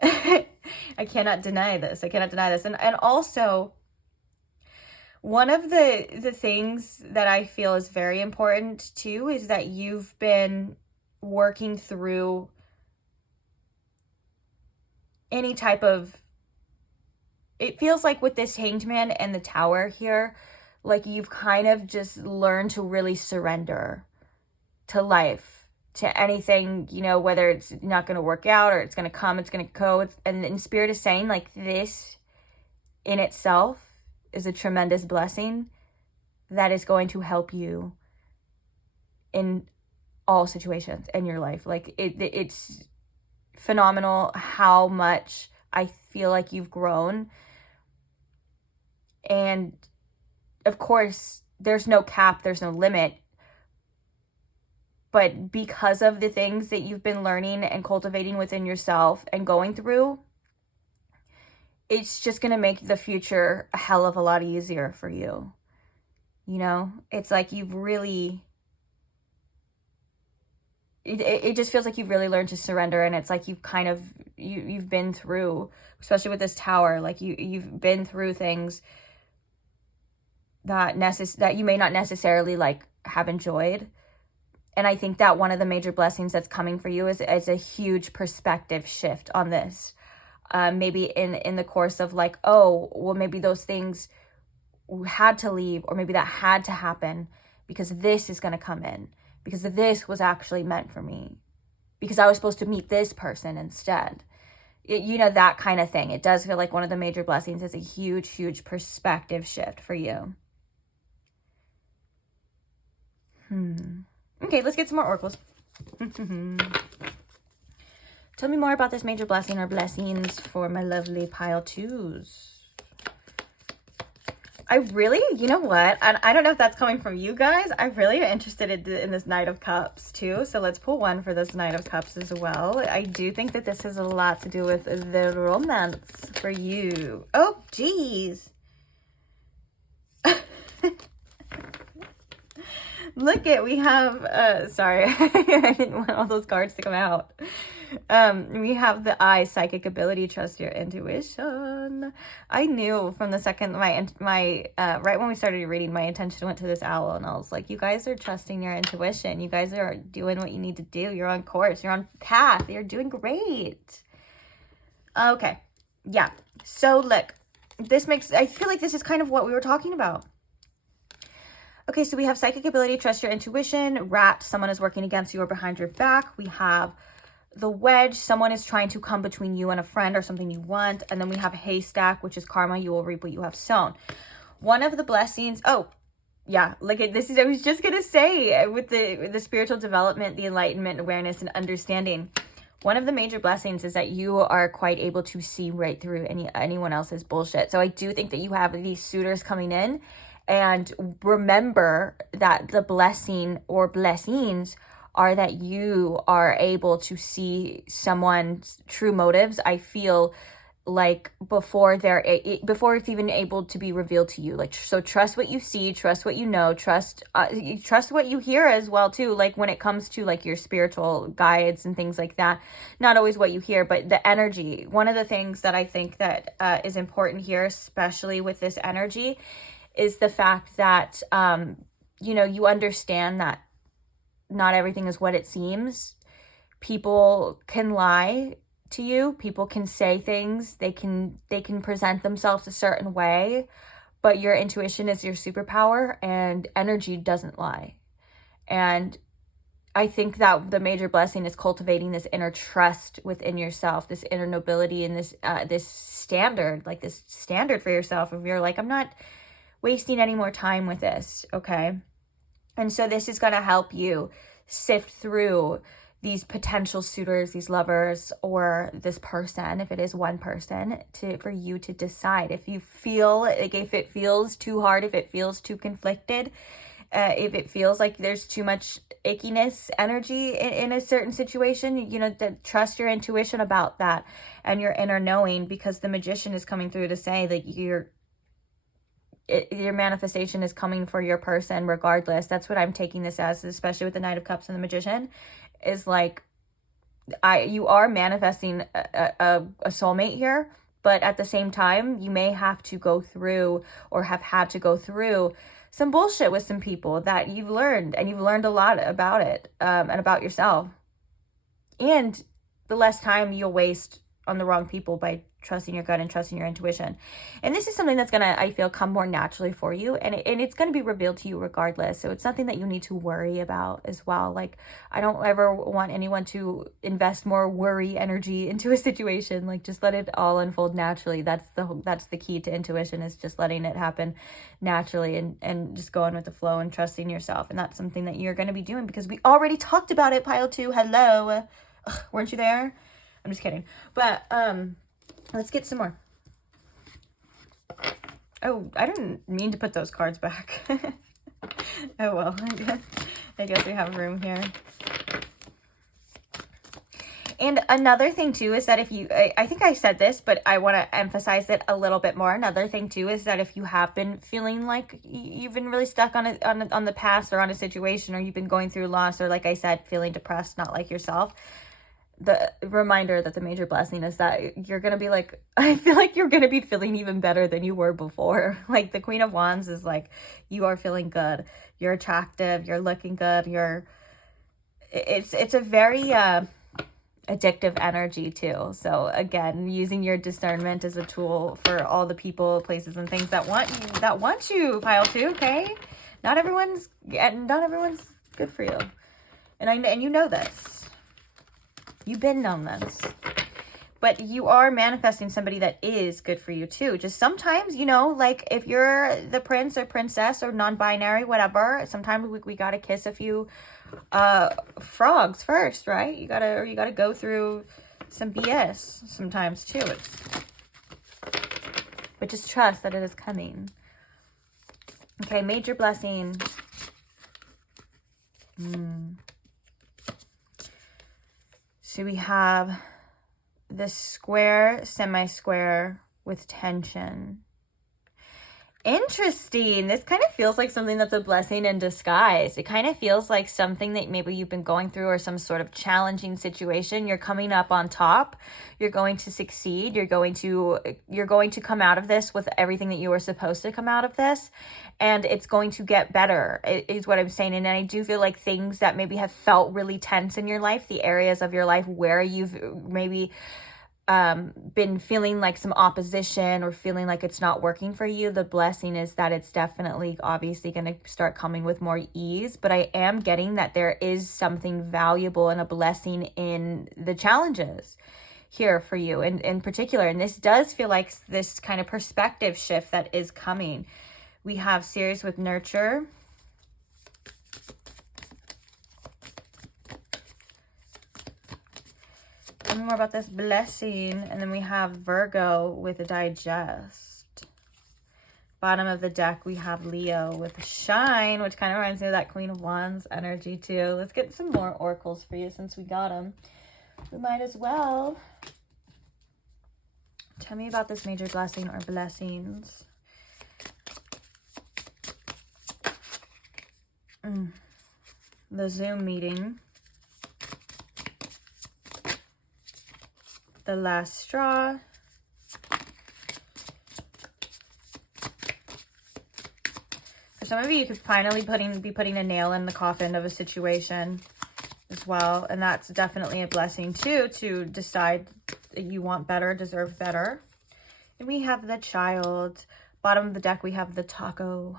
I cannot deny this. And also, one of the things that I feel is very important too is that you've been working through any type of it feels like with this Hanged Man and the Tower here, like you've kind of just learned to really surrender to life, to anything, you know, whether it's not going to work out or it's going to come, it's going to go. And Spirit is saying like this in itself is a tremendous blessing that is going to help you in all situations in your life. Like it's phenomenal how much I feel like you've grown. And of course, there's no cap, there's no limit. But because of the things that you've been learning and cultivating within yourself and going through, it's just going to make the future a hell of a lot easier for you. You know, it's like you've really, it just feels like you've really learned to surrender. And it's like you've kind of, you've been through, especially with this Tower, like you've been through things that you may not necessarily like have enjoyed. And I think that one of the major blessings that's coming for you is a huge perspective shift on this. Maybe in the course of like, oh, well, maybe those things had to leave, or maybe that had to happen because this is going to come in, because this was actually meant for me, because I was supposed to meet this person instead. You know, that kind of thing. It does feel like one of the major blessings is a huge, huge perspective shift for you. Okay, let's get some more oracles. Tell me more about this major blessing or blessings for my lovely pile twos. I really, you know what? I don't know if that's coming from you guys. I'm really interested in this Knight of Cups too. So let's pull one for this Knight of Cups as well. I do think that this has a lot to do with the romance for you. Oh, geez. Look it, we have, sorry, I didn't want all those cards to come out. We have the eye, psychic ability, trust your intuition. I knew from the second my right when we started reading, my attention went to this owl, and I was like, you guys are trusting your intuition. You guys are doing what you need to do. You're on course. You're on path. You're doing great. Okay. Yeah. So look, I feel like this is kind of what we were talking about. Okay, so we have psychic ability, trust your intuition, rat, someone is working against you or behind your back. We have the wedge, someone is trying to come between you and a friend or something you want. And then we have haystack, which is karma, you will reap what you have sown. One of the blessings, oh, yeah, look at this. I was just going to say, with the spiritual development, the enlightenment, awareness, and understanding, one of the major blessings is that you are quite able to see right through anyone else's bullshit. So I do think that you have these suitors coming in. And remember that the blessing or blessings are that you are able to see someone's true motives. I feel like before it's even able to be revealed to you. Like, so trust what you see, trust what you know, trust what you hear as well too. Like when it comes to like your spiritual guides and things like that, not always what you hear, but the energy. One of the things that I think that is important here, especially with this energy, is the fact that, you know, you understand that not everything is what it seems. People can lie to you. People can say things. They can present themselves a certain way, but your intuition is your superpower, and energy doesn't lie. And I think that the major blessing is cultivating this inner trust within yourself, this inner nobility, and this standard for yourself. If you're like, I'm not wasting any more time with this, okay? And so this is going to help you sift through these potential suitors, these lovers, or this person, if it is one person, for you to decide if you feel like, if it feels too hard, if it feels too conflicted, if it feels like there's too much ickiness energy in a certain situation, you know, trust your intuition about that and your inner knowing, because the Magician is coming through to say that your manifestation is coming for your person regardless. That's what I'm taking this as, especially with the Knight of Cups and the Magician, is like, you are manifesting a soulmate here, but at the same time, you may have to go through, or have had to go through, some bullshit with some people that you've learned, and you've learned a lot about it, and about yourself. And the less time you'll waste on the wrong people by trusting your gut and trusting your intuition. And this is something that's gonna, I feel, come more naturally for you, and it's gonna be revealed to you regardless. So it's nothing that you need to worry about as well. Like, I don't ever want anyone to invest more worry energy into a situation. Like, just let it all unfold naturally. That's the key to intuition, is just letting it happen naturally and just going with the flow and trusting yourself. And that's something that you're gonna be doing, because we already talked about it, pile 2. Hello. Ugh, weren't you there? I'm just kidding. But let's get some more. Oh, I didn't mean to put those cards back. Oh well, I guess we have room here. And another thing too is that if you, I think I said this, but I want to emphasize it a little bit more. Another thing too is that if you have been feeling like you've been really stuck on the past, or on a situation, or you've been going through loss, or like I said, feeling depressed, not like yourself, the reminder that the major blessing is that you're going to be like, I feel like you're going to be feeling even better than you were before. Like, the Queen of Wands is like, you are feeling good. You're attractive. You're looking good. It's a very addictive energy too. So again, using your discernment as a tool for all the people, places, and things that want you, pile 2, okay? Not everyone's good for you. And you know this. You've been known this, but you are manifesting somebody that is good for you too. Just sometimes, you know, like if you're the prince or princess or non-binary, whatever, sometimes we gotta kiss a few frogs first, right? You gotta go through some BS sometimes too. But just trust that it is coming. Okay, major blessing. So we have the square, semi-square with tension. Interesting. This kind of feels like something that's a blessing in disguise. It kind of feels like something that maybe you've been going through, or some sort of challenging situation. You're coming up on top. You're going to succeed. You're going to come out of this with everything that you were supposed to come out of this. And it's going to get better, is what I'm saying. And I do feel like things that maybe have felt really tense in your life, the areas of your life where you've maybe been feeling like some opposition, or feeling like it's not working for you, the blessing is that it's definitely obviously going to start coming with more ease. But I am getting that there is something valuable and a blessing in the challenges here for you in particular. And this does feel like this kind of perspective shift that is coming. We have Series with nurture. Tell me more about this blessing. And then we have Virgo with a digest. Bottom of the deck, we have Leo with shine, which kind of reminds me of that Queen of Wands energy too. Let's get some more oracles for you since we got them. We might as well. Tell me about this major blessing or blessings. The Zoom meeting. The last straw. For some of you, you could finally be putting a nail in the coffin of a situation as well. And that's definitely a blessing too, to decide that you want better, deserve better. And we have the Child. Bottom of the deck, we have the Taco.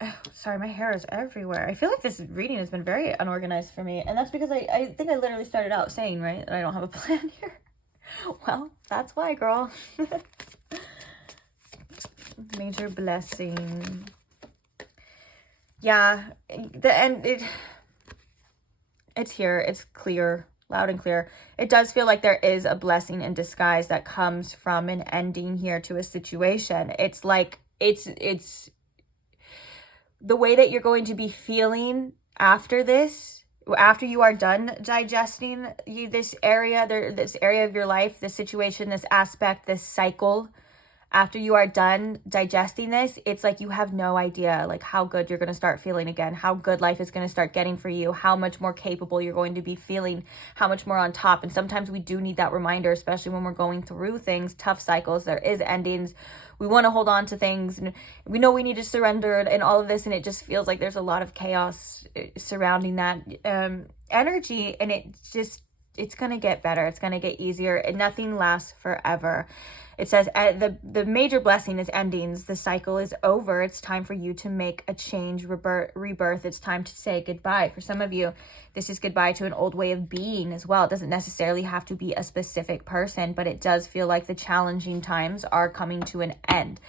Oh, sorry, my hair is everywhere. I feel like this reading has been very unorganized for me. And that's because I think I literally started out saying, right, that I don't have a plan here. Well, that's why, girl. Major blessing. Yeah, it's here. It's clear, loud and clear. It does feel like there is a blessing in disguise that comes from an ending here to a situation. It's like, it's the way that you're going to be feeling after this, after you are done digesting this area of your life, this situation, this aspect, this cycle. After you are done digesting this, it's like you have no idea like how good you're going to start feeling again, how good life is going to start getting for you, how much more capable you're going to be feeling, how much more on top. And sometimes we do need that reminder, especially when we're going through things, tough cycles. There is endings. We want to hold on to things, and we know we need to surrender and all of this. And it just feels like there's a lot of chaos surrounding that energy. And it just, it's going to get better. It's going to get easier, and nothing lasts forever. It says the major blessing is endings. The cycle is over. It's time for you to make a change, rebirth. It's time to say goodbye. For some of you, this is goodbye to an old way of being as well. It doesn't necessarily have to be a specific person, but it does feel like the challenging times are coming to an end.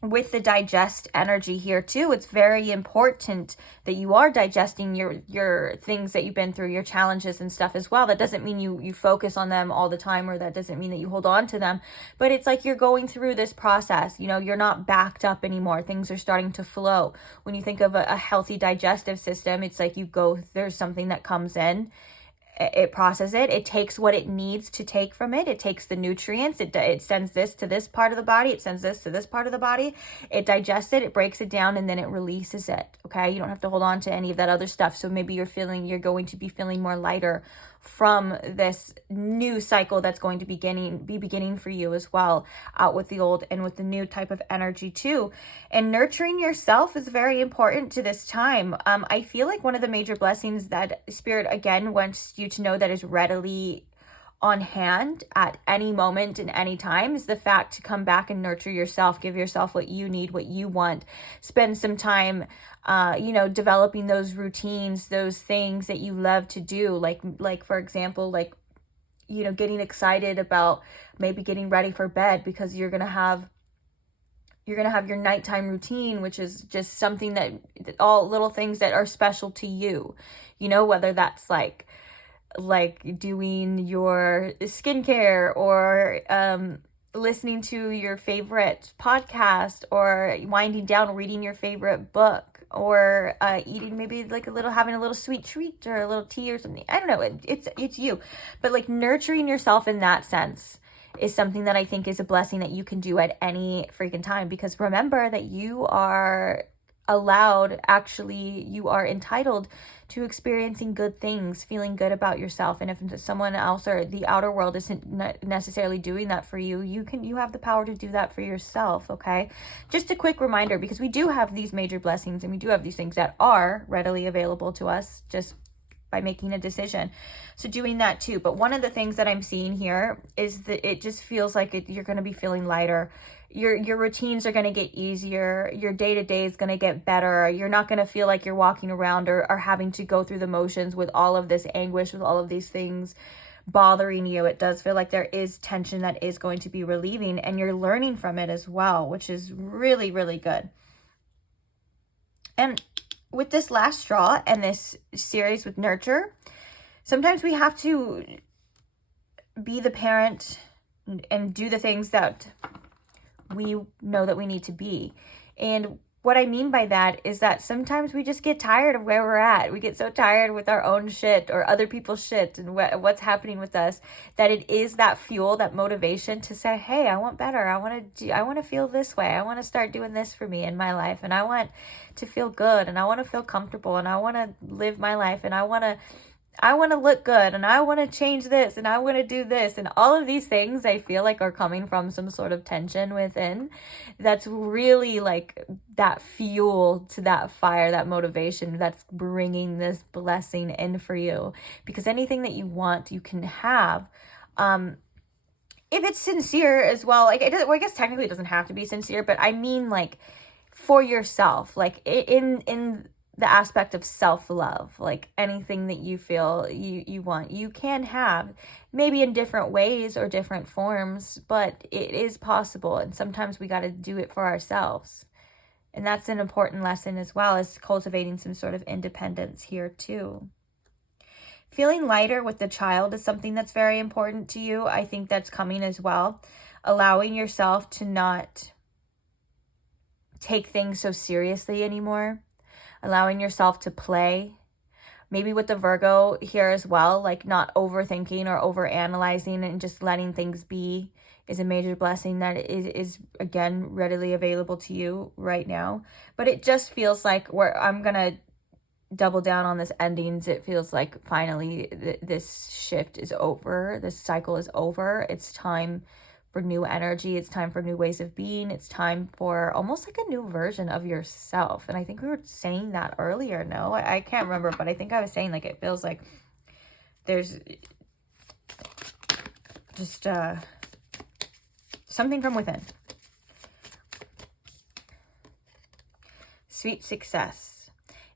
With the digest energy here too, it's very important that you are digesting your things that you've been through, your challenges and stuff as well. That doesn't mean you focus on them all the time, or that doesn't mean that you hold on to them, but it's like you're going through this process. You know, you're not backed up anymore. Things are starting to flow. When you think of a healthy digestive system, it's like there's something that comes in, it processes it, it takes what it needs to take from it, it takes the nutrients, it sends this to this part of the body, it sends this to this part of the body, it digests it, it breaks it down, and then it releases it. Okay, you don't have to hold on to any of that other stuff. So maybe you're going to be feeling more lighter from this new cycle that's going to be beginning for you as well, out with the old and with the new type of energy too. And nurturing yourself is very important to this time. I feel like one of the major blessings that Spirit again wants you to know that is readily on hand at any moment and any time is the fact to come back and nurture yourself. Give yourself what you need, what you want. Spend some time developing those routines, those things that you love to do, like for example, getting excited about maybe getting ready for bed, because you're gonna have your nighttime routine, which is just something that all little things that are special to you, whether that's like doing your skincare, or listening to your favorite podcast, or winding down reading your favorite book, or eating maybe having a little sweet treat or a little tea or something. I don't know, it's you, but like nurturing yourself in that sense is something that I think is a blessing that you can do at any freaking time, because remember that you are you are entitled to experiencing good things, feeling good about yourself. And if someone else or the outer world isn't necessarily doing that for you, you have the power to do that for yourself. Okay, just a quick reminder, because we do have these major blessings and we do have these things that are readily available to us just by making a decision. So doing that too. But one of the things that I'm seeing here is that it just feels like you're going to be feeling lighter. Your routines are going to get easier. Your day-to-day is going to get better. You're not going to feel like you're walking around or having to go through the motions with all of this anguish, with all of these things bothering you. It does feel like there is tension that is going to be relieving, and you're learning from it as well, which is really, really good. And with this last straw and this series with nurture, sometimes we have to be the parent and do the things that we know that we need to be. And what I mean by that is that sometimes we just get tired of where we're at. We get so tired with our own shit or other people's shit and what's happening with us, that it is that fuel, that motivation to say, hey, I want better. I want to feel this way. I want to start doing this for me in my life. And I want to feel good, and I want to feel comfortable, and I want to live my life, and I want to look good, and I want to change this, and I want to do this. And all of these things I feel like are coming from some sort of tension within. That's really like that fuel to that fire, that motivation that's bringing this blessing in for you. Because anything that you want, you can have. If it's sincere as well, I guess technically it doesn't have to be sincere, but I mean like for yourself, like in the aspect of self-love, like anything that you feel you want, you can have, maybe in different ways or different forms, but it is possible. And sometimes we got to do it for ourselves. And that's an important lesson as well, as cultivating some sort of independence here too. Feeling lighter with the child is something that's very important to you. I think that's coming as well. Allowing yourself to not take things so seriously anymore. Allowing yourself to play. Maybe with the Virgo here as well, like not overthinking or overanalyzing and just letting things be is a major blessing that is again readily available to you right now. But it just feels like I'm gonna double down on this endings. It feels like finally this shift is over. This cycle is over. It's time for new energy. It's time for new ways of being. It's time for almost like a new version of yourself. And I think we were saying that earlier. No, I can't remember, but I think I was saying like it feels like there's just something from within. Sweet success.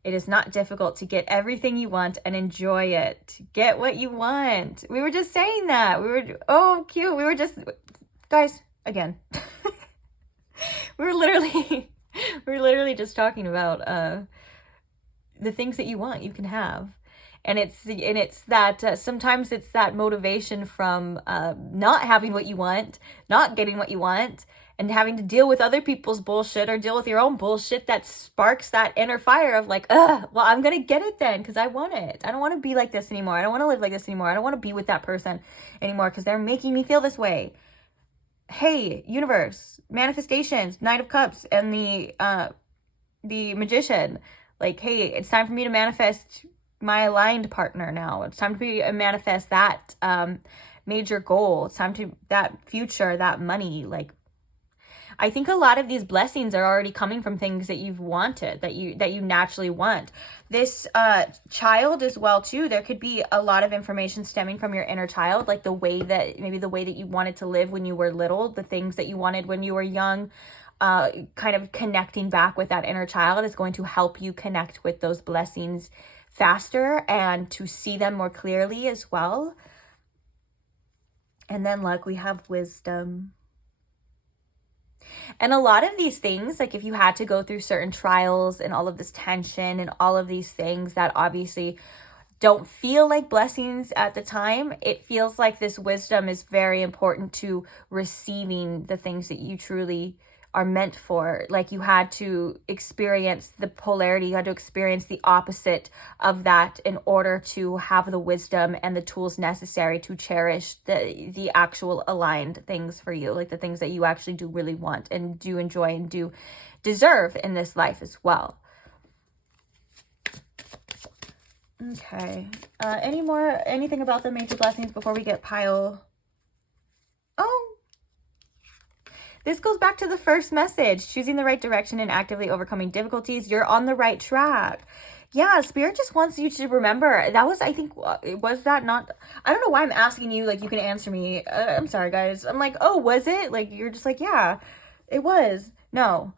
It is not difficult to get everything you want and enjoy it. Get what you want. We were just saying that. Oh, cute. We were just, guys, again. we were literally just talking about the things that you want, you can have. And it's that sometimes it's that motivation from not having what you want, not getting what you want, and having to deal with other people's bullshit or deal with your own bullshit that sparks that inner fire of like, well, I'm going to get it then because I want it. I don't want to be like this anymore. I don't want to live like this anymore. I don't want to be with that person anymore because they're making me feel this way. Hey, universe, manifestations, Knight of Cups, and the Magician. Like, hey, it's time for me to manifest my aligned partner now. It's time to manifest that major goal. It's time to that future, that money. Like, I think a lot of these blessings are already coming from things that you've wanted, that you naturally want. This child as well too. There could be a lot of information stemming from your inner child, like the way that you wanted to live when you were little, the things that you wanted when you were young. Kind of connecting back with that inner child is going to help you connect with those blessings faster and to see them more clearly as well. And then look, we have wisdom. And a lot of these things, like if you had to go through certain trials and all of this tension and all of these things that obviously don't feel like blessings at the time, it feels like this wisdom is very important to receiving the things that you truly are meant for. Like you had to experience the polarity, you had to experience the opposite of that in order to have the wisdom and the tools necessary to cherish the actual aligned things for you, like the things that you actually do really want and do enjoy and do deserve in this life as well. Okay. Anything about the major blessings before we get pile? Oh, this goes back to the first message, choosing the right direction and actively overcoming difficulties. You're on the right track. Yeah, Spirit just wants you to remember. That was, I think, was that not, I don't know why I'm asking you, like, you can answer me. I'm sorry, guys. I'm like, oh, was it? Like, you're just like, yeah, it was. No.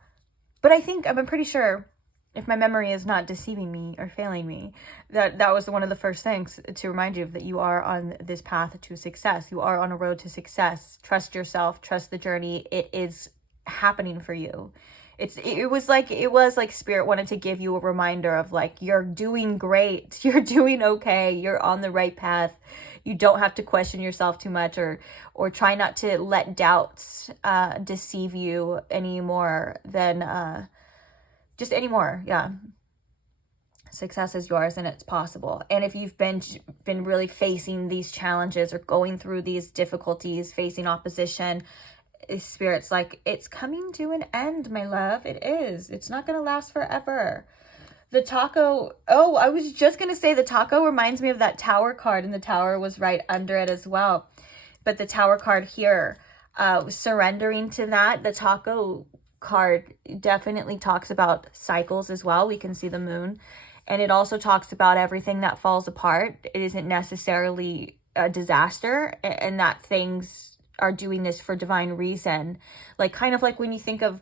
But I'm pretty sure, if my memory is not deceiving me or failing me, that was one of the first things to remind you of, that you are on this path to success. You are on a road to success. Trust yourself, trust the journey. It is happening for you. It was like Spirit wanted to give you a reminder of like, you're doing great. You're doing okay. You're on the right path. You don't have to question yourself too much or try not to let doubts deceive you anymore than just anymore. Yeah. Success is yours and it's possible. And if you've been really facing these challenges or going through these difficulties, facing opposition, Spirit's like, it's coming to an end, my love. It is. It's not going to last forever. The taco. Oh, I was just going to say the taco reminds me of that tower card, and the tower was right under it as well. But the tower card here, surrendering to that, the taco card definitely talks about cycles as well. We can see the moon, and it also talks about everything that falls apart. It isn't necessarily a disaster, and that things are doing this for divine reason. Like kind of like when you think of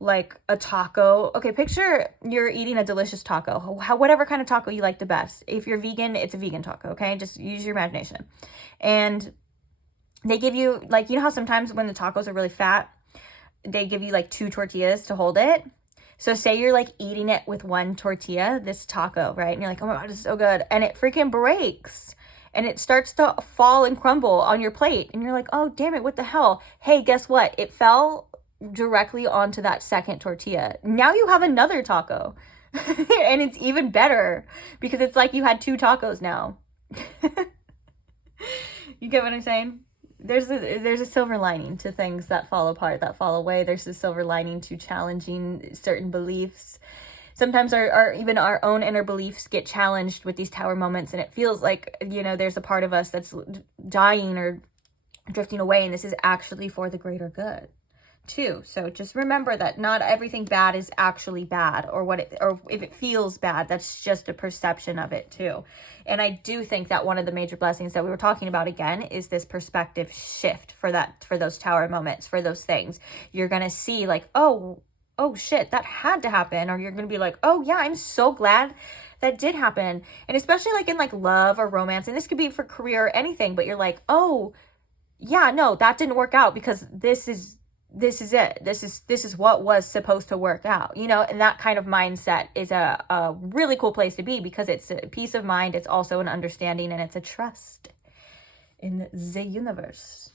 like a taco. Okay, picture you're eating a delicious taco, whatever kind of taco you like the best. If you're vegan, it's a vegan taco. Okay, just use your imagination. And they give you, like, you know how sometimes when the tacos are really fat, they give you like 2 tortillas to hold it. So say you're like eating it with 1 tortilla, this taco, right? And you're like, oh my God, this is so good. And it freaking breaks and it starts to fall and crumble on your plate. And you're like, oh, damn it, what the hell? Hey, guess what? It fell directly onto that second tortilla. Now you have another taco and it's even better because it's like you had 2 tacos now. You get what I'm saying? There's a silver lining to things that fall apart, that fall away. There's a silver lining to challenging certain beliefs. Sometimes even our own inner beliefs get challenged with these tower moments, and it feels like, you know, there's a part of us that's dying or drifting away, and this is actually for the greater good. too. So just remember that not everything bad is actually bad, or if it feels bad, that's just a perception of it too. And I do think that one of the major blessings that we were talking about again is this perspective shift for those tower moments, for those things. You're going to see like, oh shit, that had to happen. Or you're going to be like, oh yeah, I'm so glad that did happen. And especially like in like love or romance, and this could be for career or anything, but you're like, oh yeah, no, that didn't work out because this is it. This is what was supposed to work out, you know. And that kind of mindset is a really cool place to be, because it's a peace of mind. It's also an understanding, and it's a trust in the universe.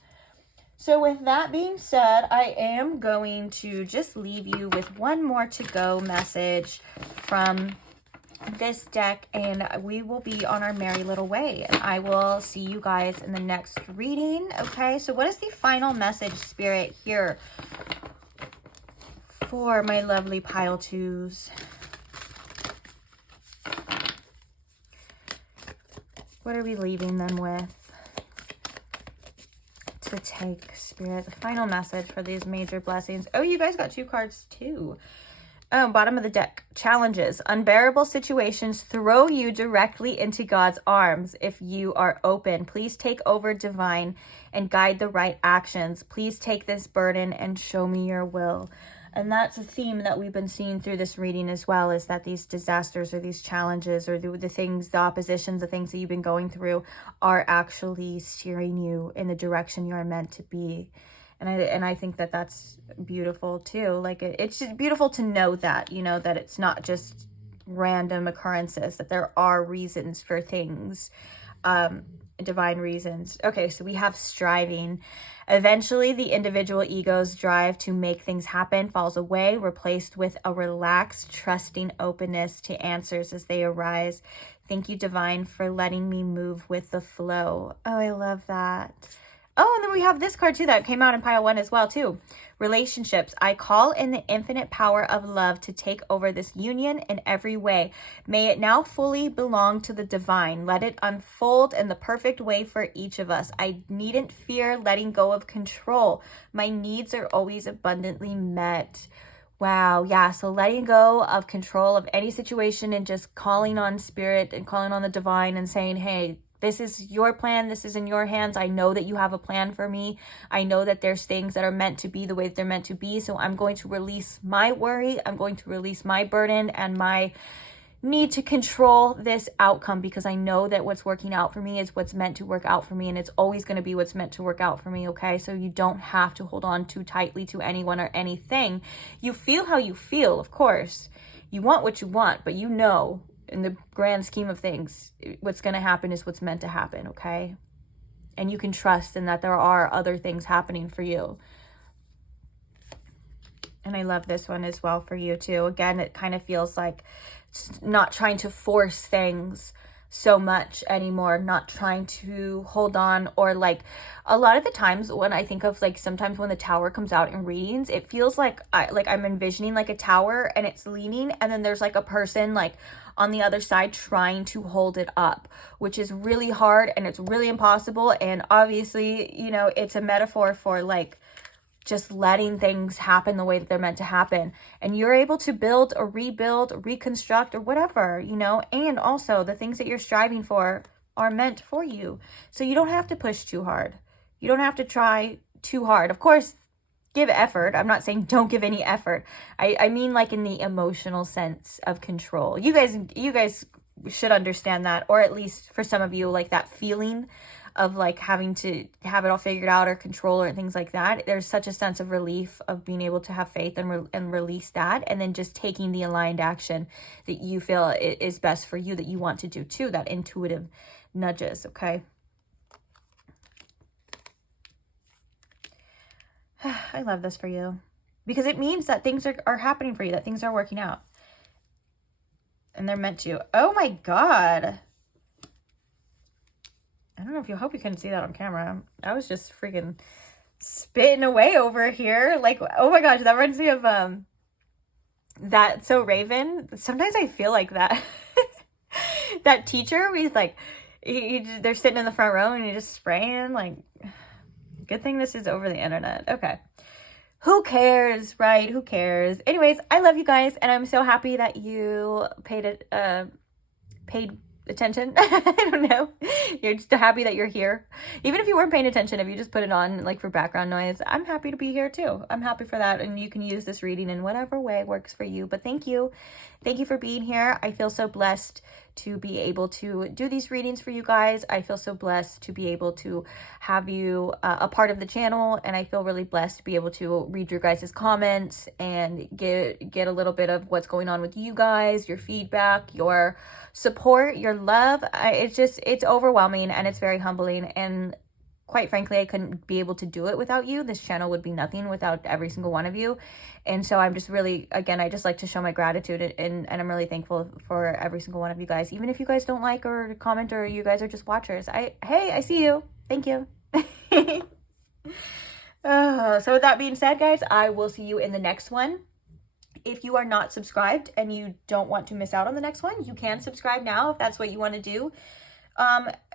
So with that being said, I am going to just leave you with one more to go message from this deck, and we will be on our merry little way. And I will see you guys in the next reading. Okay, so what is the final message, Spirit, here for my lovely pile twos? What are we leaving them with to take, Spirit? The final message for these major blessings. Oh, you guys got 2 cards too. Oh, bottom of the deck. Challenges. Unbearable situations throw you directly into God's arms. If you are open, please take over, divine, and guide the right actions. Please take this burden and show me your will. And that's a theme that we've been seeing through this reading as well, is that these disasters or these challenges or the things, the oppositions, the things that you've been going through are actually steering you in the direction you're meant to be. And I think that that's beautiful too. Like it's just beautiful to know that, you know, that it's not just random occurrences, that there are reasons for things, divine reasons. Okay, so we have striving. Eventually, the individual ego's drive to make things happen falls away, replaced with a relaxed, trusting openness to answers as they arise. Thank you, divine, for letting me move with the flow. Oh, I love that. Oh, and then we have this card too that came out in pile 1 as well too. Relationships. I call in the infinite power of love to take over this union in every way. May it now fully belong to the divine. Let it unfold in the perfect way for each of us. I needn't fear letting go of control. My needs are always abundantly met. Wow, yeah, so letting go of control of any situation and just calling on Spirit and calling on the divine and saying, hey, this is your plan. This is in your hands. I know that you have a plan for me. I know that there's things that are meant to be the way that they're meant to be. So I'm going to release my worry. I'm going to release my burden and my need to control this outcome, because I know that what's working out for me is what's meant to work out for me. And it's always going to be what's meant to work out for me. Okay. So you don't have to hold on too tightly to anyone or anything. You feel how you feel, of course. You want what you want, but you know, in the grand scheme of things, what's going to happen is what's meant to happen, okay? And you can trust in that there are other things happening for you. And I love this one as well for you too. Again, it kind of feels like not trying to force things so much anymore, not trying to hold on, or like a lot of the times when I think of like sometimes when the tower comes out in readings, it feels like I'm envisioning like a tower and it's leaning, and then there's like a person like on the other side trying to hold it up, which is really hard and it's really impossible. And obviously, you know, it's a metaphor for like just letting things happen the way that they're meant to happen. And you're able to build or rebuild, or reconstruct, or whatever, you know, and also the things that you're striving for are meant for you. So you don't have to push too hard. You don't have to try too hard. Of course, give effort. I'm not saying don't give any effort. I mean like in the emotional sense of control. You guys should understand that, or at least for some of you, like that feeling of like having to have it all figured out or control or things like that. There's such a sense of relief of being able to have faith and release that, and then just taking the aligned action that you feel is best for you, that you want to do too, that intuitive nudges, okay? I love this for you, because it means that things are happening for you, that things are working out, and they're meant to. Oh my God. I don't know if you hope you couldn't see that on camera. I was just freaking spitting away over here. Like, oh my gosh, that reminds me of that So Raven. Sometimes I feel like that. That teacher, he's like, they're sitting in the front row and he's just spraying. Like, good thing this is over the internet. Okay. who cares, right? Who cares? Anyways, I love you guys, and I'm so happy that you paid attention. I don't know. You're just happy that you're here. Even if you weren't paying attention, if you just put it on like for background noise, I'm happy to be here too. I'm happy for that. And you can use this reading in whatever way works for you. But thank you. Thank you for being here. I feel so blessed to be able to do these readings for you guys. I feel so blessed to be able to have you a part of the channel, and I feel really blessed to be able to read your guys' comments and get a little bit of what's going on with you guys, your feedback, your support, your love. It's overwhelming, and it's very humbling, and quite frankly, I couldn't be able to do it without you. This channel would be nothing without every single one of you. And so I'm just really, again, I just like to show my gratitude, and I'm really thankful for every single one of you guys. Even if you guys don't like or comment, or you guys are just watchers, hey, I see you. Thank you. So with that being said, guys, I will see you in the next one. If you are not subscribed and you don't want to miss out on the next one, you can subscribe now if that's what you want to do.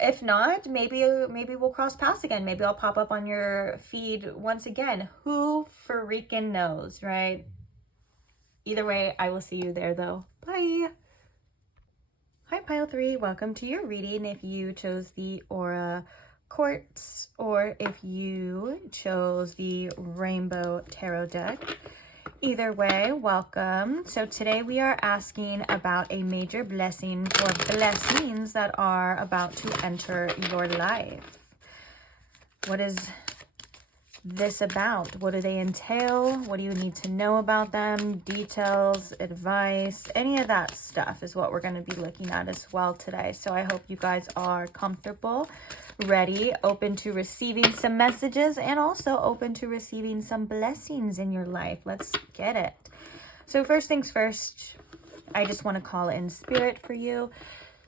If not, maybe we'll cross paths again. Maybe I'll pop up on your feed once again. Who freaking knows, right? Either way, I will see you there though. Bye. Hi, Pile 3. Welcome to your reading. If you chose the Aura Quartz, or if you chose the Rainbow Tarot deck, either way, welcome. So today we are asking about a major blessing or blessings that are about to enter your life. What is this about? What do they entail? What do you need to know about them? Details, advice, any of that stuff is what we're going to be looking at as well today. So I hope you guys are comfortable, ready, open to receiving some messages, and also open to receiving some blessings in your life. Let's get it. So first things first, I just want to call in spirit for you.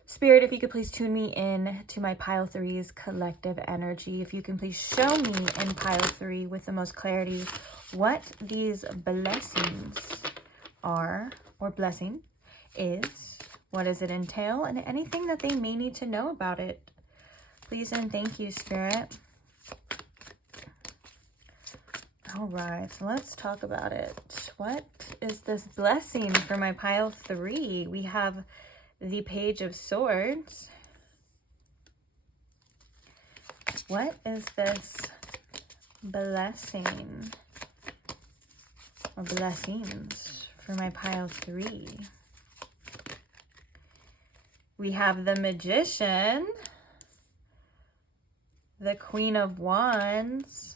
Spirit, if you could please tune me in to my Pile 3's collective energy. If you can please show me in Pile 3 with the most clarity what these blessings are, or blessing is. What does it entail? And anything that they may need to know about it. Please and thank you, Spirit. All right, so let's talk about it. What is this blessing for my Pile 3? We have the Page of Swords. What is this blessing or blessings for my Pile 3? We have the Magician, the Queen of Wands,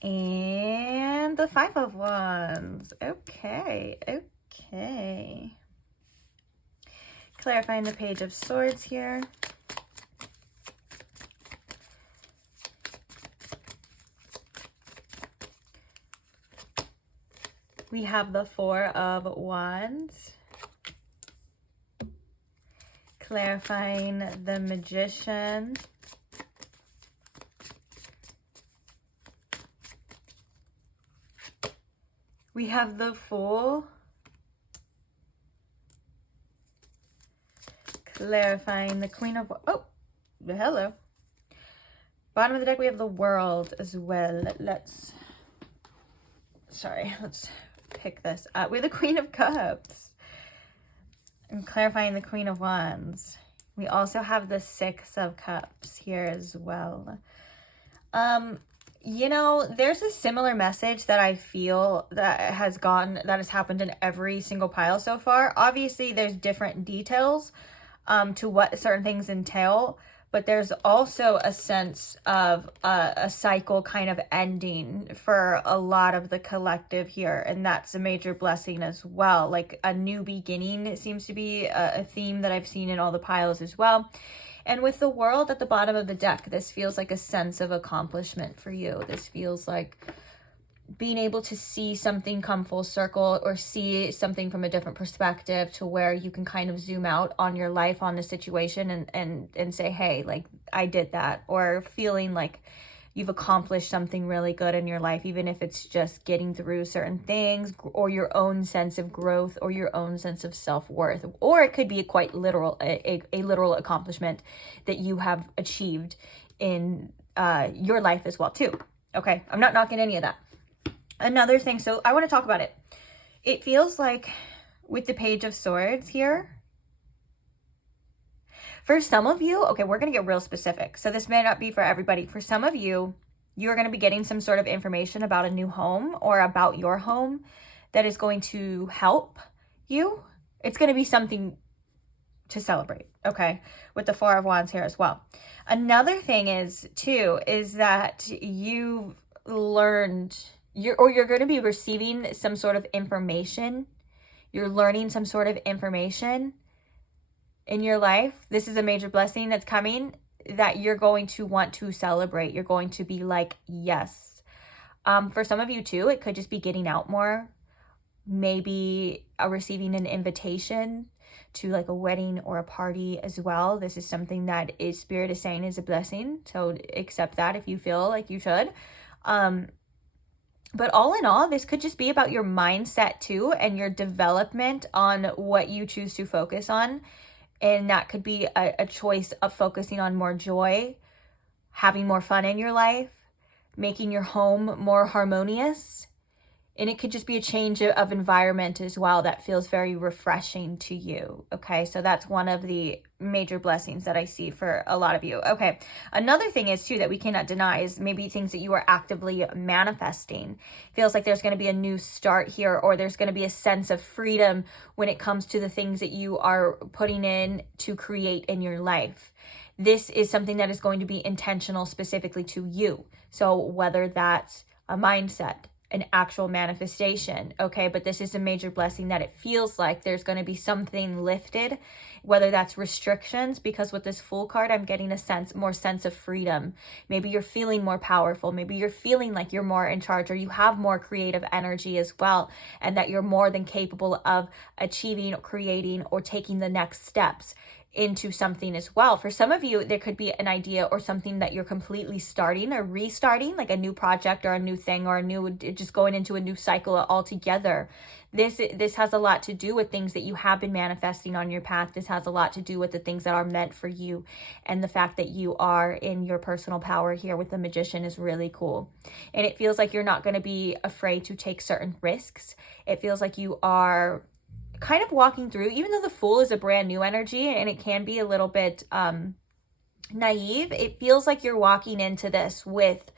and the Five of Wands. Okay. Clarifying the Page of Swords here. We have the Four of Wands. Clarifying the Magician. We have the Fool. Clarifying the Queen of... Oh, hello. Bottom of the deck, we have the World as well. Let's pick this up. We have the Queen of Cups. And clarifying the Queen of Wands. We also have the Six of Cups here as well. You know, there's a similar message that I feel that has happened in every single pile so far. Obviously, there's different details to what certain things entail, but there's also a sense of a cycle kind of ending for a lot of the collective here, and that's a major blessing as well. Like a new beginning seems to be a theme that I've seen in all the piles as well. And with the World at the bottom of the deck, this feels like a sense of accomplishment for you. This feels like being able to see something come full circle, or see something from a different perspective, to where you can kind of zoom out on your life, on the situation, and say, hey, like I did that, or feeling like you've accomplished something really good in your life, even if it's just getting through certain things, or your own sense of growth, or your own sense of self-worth. Or it could be a quite literal, a literal accomplishment that you have achieved in your life as well too. Okay, I'm not knocking any of that. Another thing, so I want to talk about it. It feels like with the Page of Swords here, for some of you, okay, we're going to get real specific. So this may not be for everybody. For some of you, you're going to be getting some sort of information about a new home or about your home that is going to help you. It's going to be something to celebrate, okay, with the Four of Wands here as well. Another thing is, too, is that you've learned, you're going to be receiving some sort of information. You're learning some sort of information in your life. This is a major blessing that's coming that you're going to want to celebrate. You're going to be like, yes. For some of you, too, it could just be getting out more. Maybe receiving an invitation to like a wedding or a party as well. This is something that Spirit is saying is a blessing. So accept that if you feel like you should. But all in all, this could just be about your mindset too, and your development on what you choose to focus on. And that could be a choice of focusing on more joy, having more fun in your life, making your home more harmonious. And it could just be a change of environment as well that feels very refreshing to you. Okay, so that's one of the major blessings that I see for a lot of you. Okay, another thing is too that we cannot deny is maybe things that you are actively manifesting. Feels like there's going to be a new start here, or there's going to be a sense of freedom when it comes to the things that you are putting in to create in your life. This is something that is going to be intentional specifically to you. So whether that's a mindset, an actual manifestation, okay, but this is a major blessing that it feels like there's going to be something lifted, whether that's restrictions, because with this Fool card, I'm getting a more sense of freedom. Maybe you're feeling more powerful. Maybe you're feeling like you're more in charge, or you have more creative energy as well, and that you're more than capable of achieving, creating, or taking the next steps into something as well. For some of you, there could be an idea or something that you're completely starting or restarting, like a new project or a new thing, or just going into a new cycle altogether. This has a lot to do with things that you have been manifesting on your path. This has a lot to do with the things that are meant for you, and the fact that you are in your personal power here with the Magician is really cool. And it feels like you're not going to be afraid to take certain risks. It feels like you are kind of walking through, even though the Fool is a brand new energy and it can be a little bit naive, it feels like you're walking into this with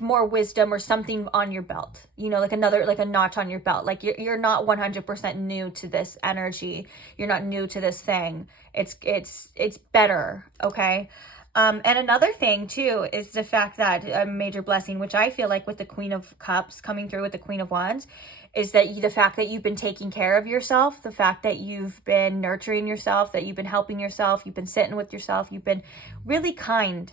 more wisdom or something on your belt, you know, like a notch on your belt. Like you're not 100% new to this energy. You're not new to this thing. It's better. Okay. And another thing too is the fact that a major blessing, which I feel like with the Queen of Cups coming through with the Queen of Wands, is that the fact that you've been taking care of yourself, the fact that you've been nurturing yourself, that you've been helping yourself, you've been sitting with yourself, you've been really kind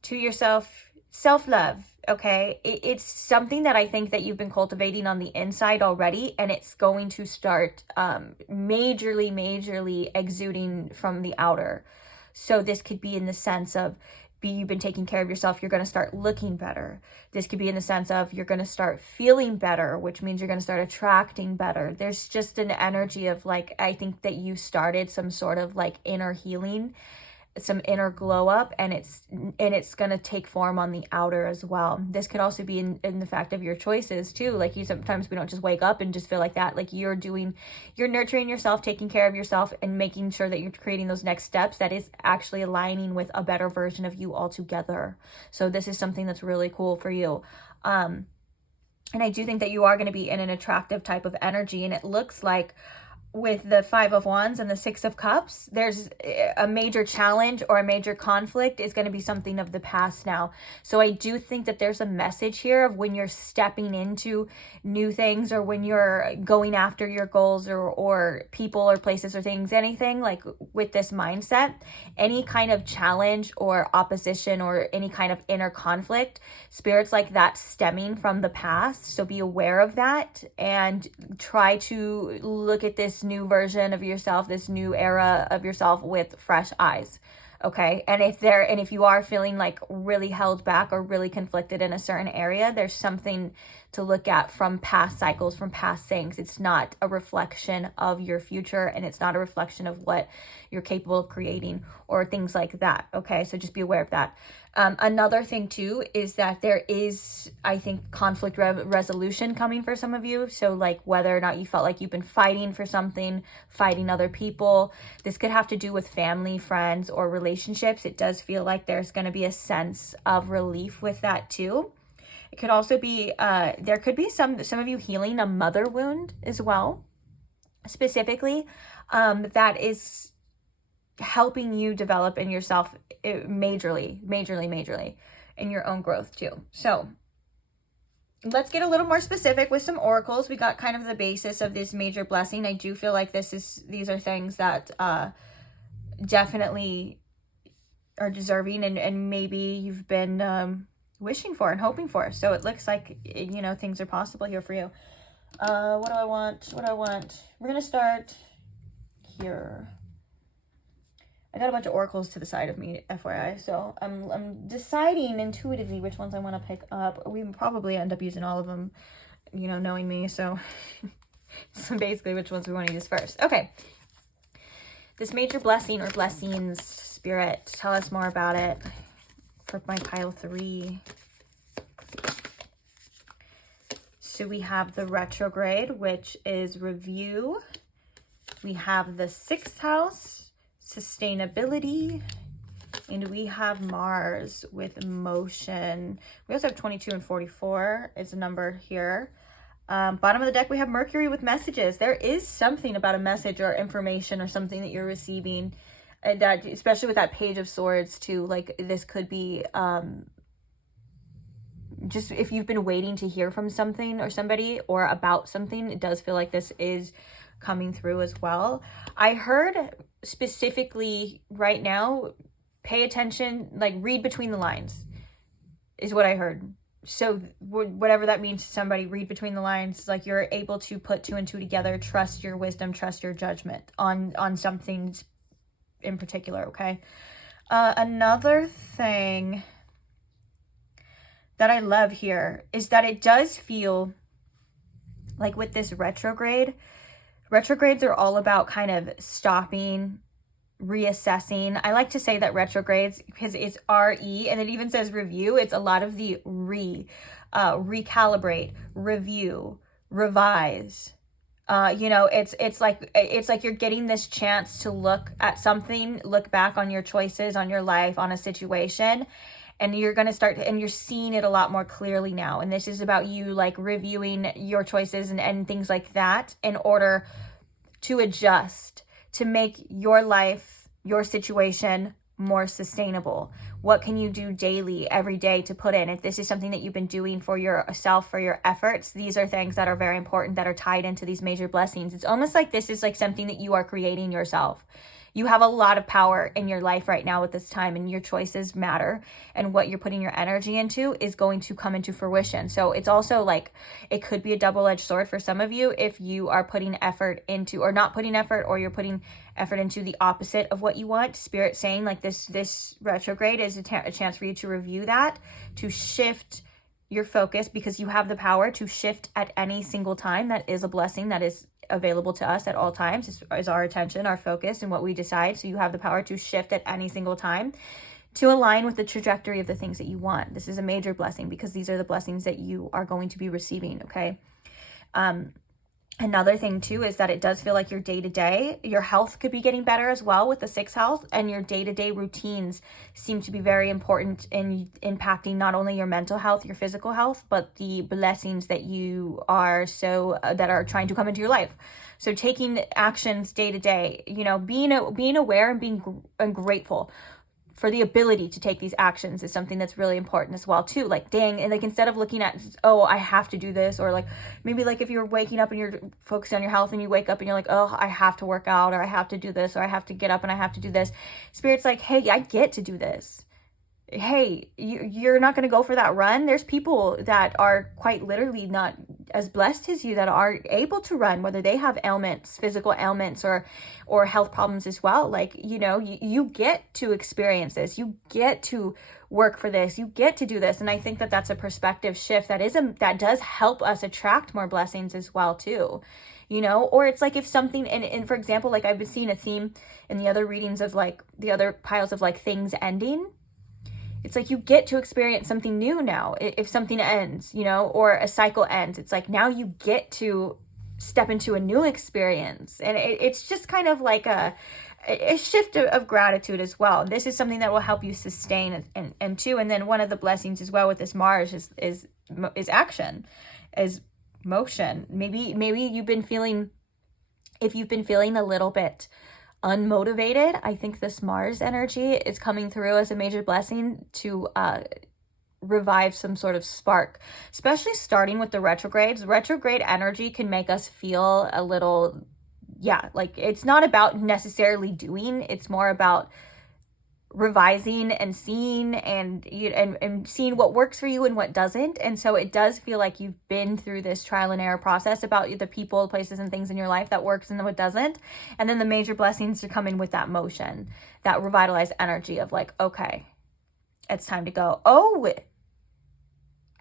to yourself, self-love. Okay. It's something that I think that you've been cultivating on the inside already, and it's going to start majorly exuding from the outer. So this could be in the sense of you've been taking care of yourself, you're going to start looking better. This could be in the sense of you're going to start feeling better, which means you're going to start attracting better. There's just an energy of like, I think that you started some sort of like inner healing, some inner glow up, and it's going to take form on the outer as well. This could also be in the fact of your choices too. Like sometimes we don't just wake up and just feel like that. Like you're nurturing yourself, taking care of yourself, and making sure that you're creating those next steps that is actually aligning with a better version of you altogether. So this is something that's really cool for you. And I do think that you are going to be in an attractive type of energy, and it looks like with the Five of Wands and the Six of Cups, there's a major challenge or a major conflict is going to be something of the past now. So I do think that there's a message here of when you're stepping into new things, or when you're going after your goals, or people or places or things, anything like with this mindset, any kind of challenge or opposition or any kind of inner conflict, Spirit's like that stemming from the past. So be aware of that and try to look at this new version of yourself, this new era of yourself with fresh eyes. Okay. And if you are feeling like really held back or really conflicted in a certain area, there's something to look at from past cycles, from past things. It's not a reflection of your future, and it's not a reflection of what you're capable of creating or things like that. Okay. So just be aware of that. Another thing too is that there is, I think, conflict resolution coming for some of you. So like whether or not you felt like you've been fighting for something, fighting other people, this could have to do with family, friends, or relationships. It does feel like there's going to be a sense of relief with that too. It could also be, there could be some of you healing a mother wound as well, specifically, that is helping you develop in yourself majorly in your own growth too. So let's get a little more specific with some oracles. We got kind of the basis of this major blessing. I do feel like these are things that definitely are deserving and maybe you've been wishing for and hoping for. So it looks like, you know, things are possible here for you. What do I want? We're gonna start here. I got a bunch of oracles to the side of me, FYI, so I'm deciding intuitively which ones I want to pick up. We probably end up using all of them, you know, knowing me, so basically which ones we want to use first. Okay, this major blessing or blessings, Spirit, tell us more about it for my pile 3. So we have the retrograde, which is review. We have the 6th house, sustainability, and we have Mars with motion. We also have 22 and 44 is a number here. Bottom of the deck, we have Mercury with messages. There is something about a message or information or something that you're receiving, that, especially with that Page of Swords too, like this could be just if you've been waiting to hear from something or somebody or about something, it does feel like this is coming through as well. I heard specifically right now, pay attention, like read between the lines is what I heard. So whatever that means to somebody, read between the lines, like you're able to put 2 and 2 together, trust your wisdom, trust your judgment on something in particular, okay? Another thing that I love here is that it does feel like with this retrogrades are all about kind of stopping, reassessing. I like to say that retrogrades, because it's RE and it even says review, it's a lot of the recalibrate, review, revise. You know, it's like you're getting this chance to look at something, look back on your choices, on your life, on a situation, and you're going to start, and you're seeing it a lot more clearly now. And this is about you like reviewing your choices and things like that in order to adjust, to make your life, your situation more sustainable. What can you do daily, every day to put in? If this is something that you've been doing for yourself, for your efforts, these are things that are very important that are tied into these major blessings. It's almost like this is like something that you are creating yourself. You have a lot of power in your life right now at this time, and your choices matter, and what you're putting your energy into is going to come into fruition. So it's also like, it could be a double-edged sword for some of you if you are putting effort into, or not putting effort, or you're putting effort into the opposite of what you want. Spirit saying like this retrograde is a chance for you to review that, to shift your focus, because you have the power to shift at any single time. That is a blessing that is available to us at all times, is our attention, our focus, and what we decide. So you have the power to shift at any single time to align with the trajectory of the things that you want. This is a major blessing because these are the blessings that you are going to be receiving, okay? Another thing too is that it does feel like your day-to-day, your health could be getting better as well with the 6th house, and your day-to-day routines seem to be very important in impacting not only your mental health, your physical health, but the blessings that you are that are trying to come into your life. So taking actions day-to-day, you know, being aware and being grateful for the ability to take these actions is something that's really important as well too. Like, dang, and like instead of looking at, oh, I have to do this, or like maybe like if you're waking up and you're focused on your health and you wake up and you're like, oh, I have to work out, or I have to do this, or I have to get up and I have to do this. Spirit's like, hey, I get to do this. Hey, you're not going to go for that run. There's people that are quite literally not as blessed as you that are able to run, whether they have ailments, physical ailments, or health problems as well. Like, you know, you get to experience this. You get to work for this. You get to do this. And I think that that's a perspective shift that does help us attract more blessings as well too. You know, or it's like if something, and for example, like I've been seeing a theme in the other readings of like the other piles of like things ending. it's like you get to experience something new now. If something ends, you know, or a cycle ends, it's like now you get to step into a new experience. And it's just kind of like a shift of gratitude as well. This is something that will help you sustain and too. And then one of the blessings as well with this Mars is action, is motion. Maybe you've been feeling, if you've been feeling a little bit unmotivated, I think this Mars energy is coming through as a major blessing to revive some sort of spark, especially starting with the retrogrades. Retrograde energy can make us feel a little, like it's not about necessarily doing, it's more about revising and seeing and seeing what works for you and what doesn't. And so it does feel like you've been through this trial and error process about the people, places, and things in your life that works and what doesn't. And then the major blessings to come in with that motion, that revitalized energy of like, okay, it's time to go. Oh,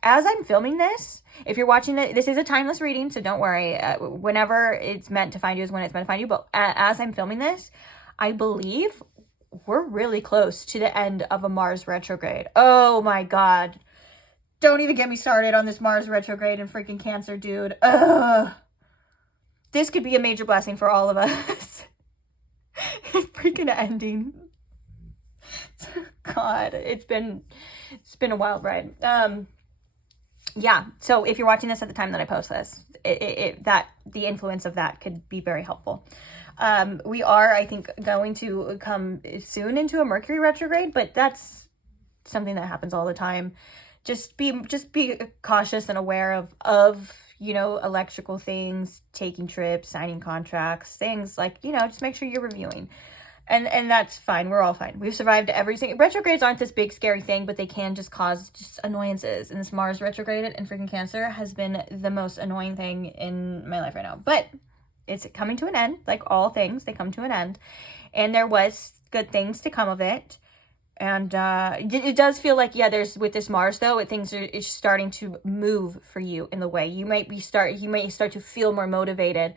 as I'm filming this, if you're watching it, this is a timeless reading, so don't worry. Whenever it's meant to find you is when it's meant to find you. But as I'm filming this, I believe we're really close to the end of a Mars retrograde. Oh my God. Don't even get me started on this Mars retrograde and freaking Cancer, dude. Ugh. This could be a major blessing for all of us. Freaking ending. God, it's been a wild ride. Yeah, so if you're watching this at the time that I post this, the influence of that could be very helpful. We are, I think, going to come soon into a Mercury retrograde, but that's something that happens all the time. Just be cautious and aware of, you know, electrical things, taking trips, signing contracts, things like, you know, just make sure you're reviewing. And that's fine. We're all fine. We've survived everything. Retrogrades aren't this big scary thing, but they can just cause just annoyances. And this Mars retrograde in freaking Cancer has been the most annoying thing in my life right now. But it's coming to an end. Like all things, they come to an end. And there was good things to come of it. And it does feel like, there's, with this Mars though, things are starting to move for you in the way. You may start to feel more motivated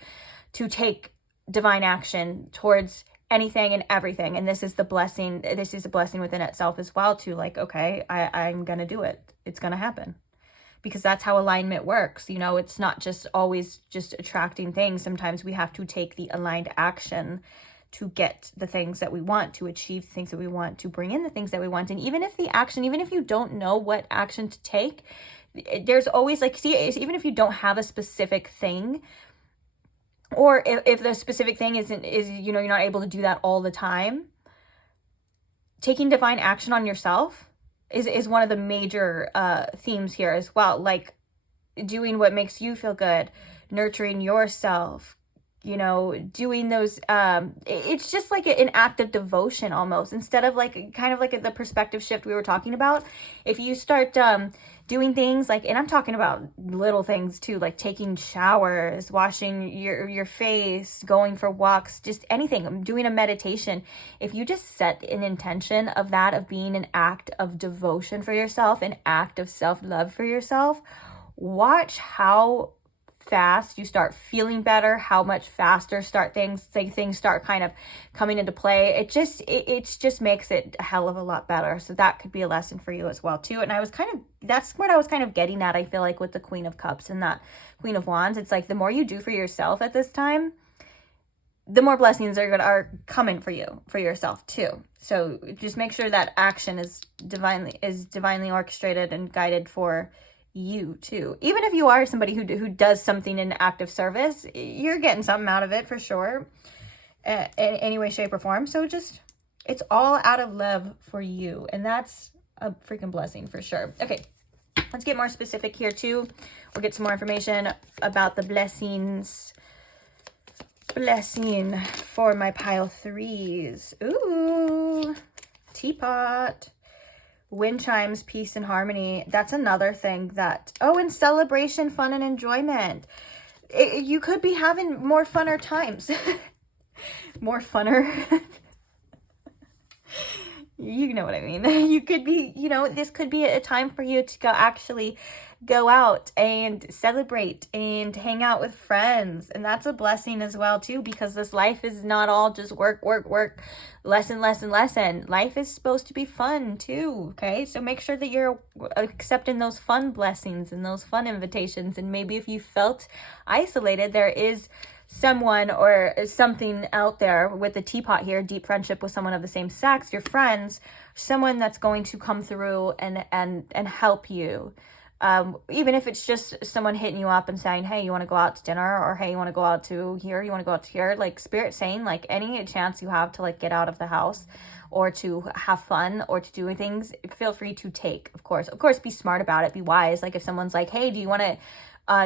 to take divine action towards anything and everything. And this is the blessing. This is a blessing within itself as well, to like, okay, I'm going to do it. It's going to happen. Because that's how alignment works. You know, it's not just always just attracting things. Sometimes we have to take the aligned action to get the things that we want, to achieve the things that we want, to bring in the things that we want. And even if you don't know what action to take, there's always like, even if you don't have a specific thing, or if the specific thing is, you know, you're not able to do that all the time, taking divine action on yourself is one of the major themes here as well. Like doing what makes you feel good, nurturing yourself, you know, doing those, it's just like an act of devotion almost, instead of like, kind of like the perspective shift we were talking about. If you start doing things like, and I'm talking about little things too, like taking showers, washing your face, going for walks, just anything, doing a meditation. If you just set an intention of that, of being an act of devotion for yourself, an act of self-love for yourself, watch how fast you start feeling better, how much faster things start kind of coming into play. It just makes it a hell of a lot better. So that could be a lesson for you as well too. And that's what I was kind of getting at, I feel like, with the Queen of Cups and that Queen of Wands. It's like the more you do for yourself at this time, the more blessings are coming for you, for yourself too. So just make sure that action is divinely orchestrated and guided for you too. Even if you are somebody who does something in active service, you're getting something out of it for sure, in any way, shape, or form. So just, it's all out of love for you, and that's a freaking blessing for sure. Okay, let's get more specific here too. We'll get some more information about the blessings. Blessing for my pile threes. Ooh, teapot. Wind chimes, peace and harmony. That's another thing that, and celebration, fun and enjoyment. You could be having more funner times. More funner. You know what I mean. You could be, you know, this could be a time for you to actually go out and celebrate and hang out with friends. And that's a blessing as well too, because this life is not all just work, work, work, lesson, lesson, lesson. Life is supposed to be fun too, okay? So make sure that you're accepting those fun blessings and those fun invitations. And maybe if you felt isolated, there is someone or something out there with the teapot here, deep friendship with someone of the same sex, your friends, someone that's going to come through and help you. Even if it's just someone hitting you up and saying, hey, you want to go out to dinner, or hey, you want to go out to here, you want to go out to here, like spirit saying, like any chance you have to like get out of the house or to have fun or to do things, feel free to take. Of course, be smart about it, be wise. Like if someone's like, hey, do you want to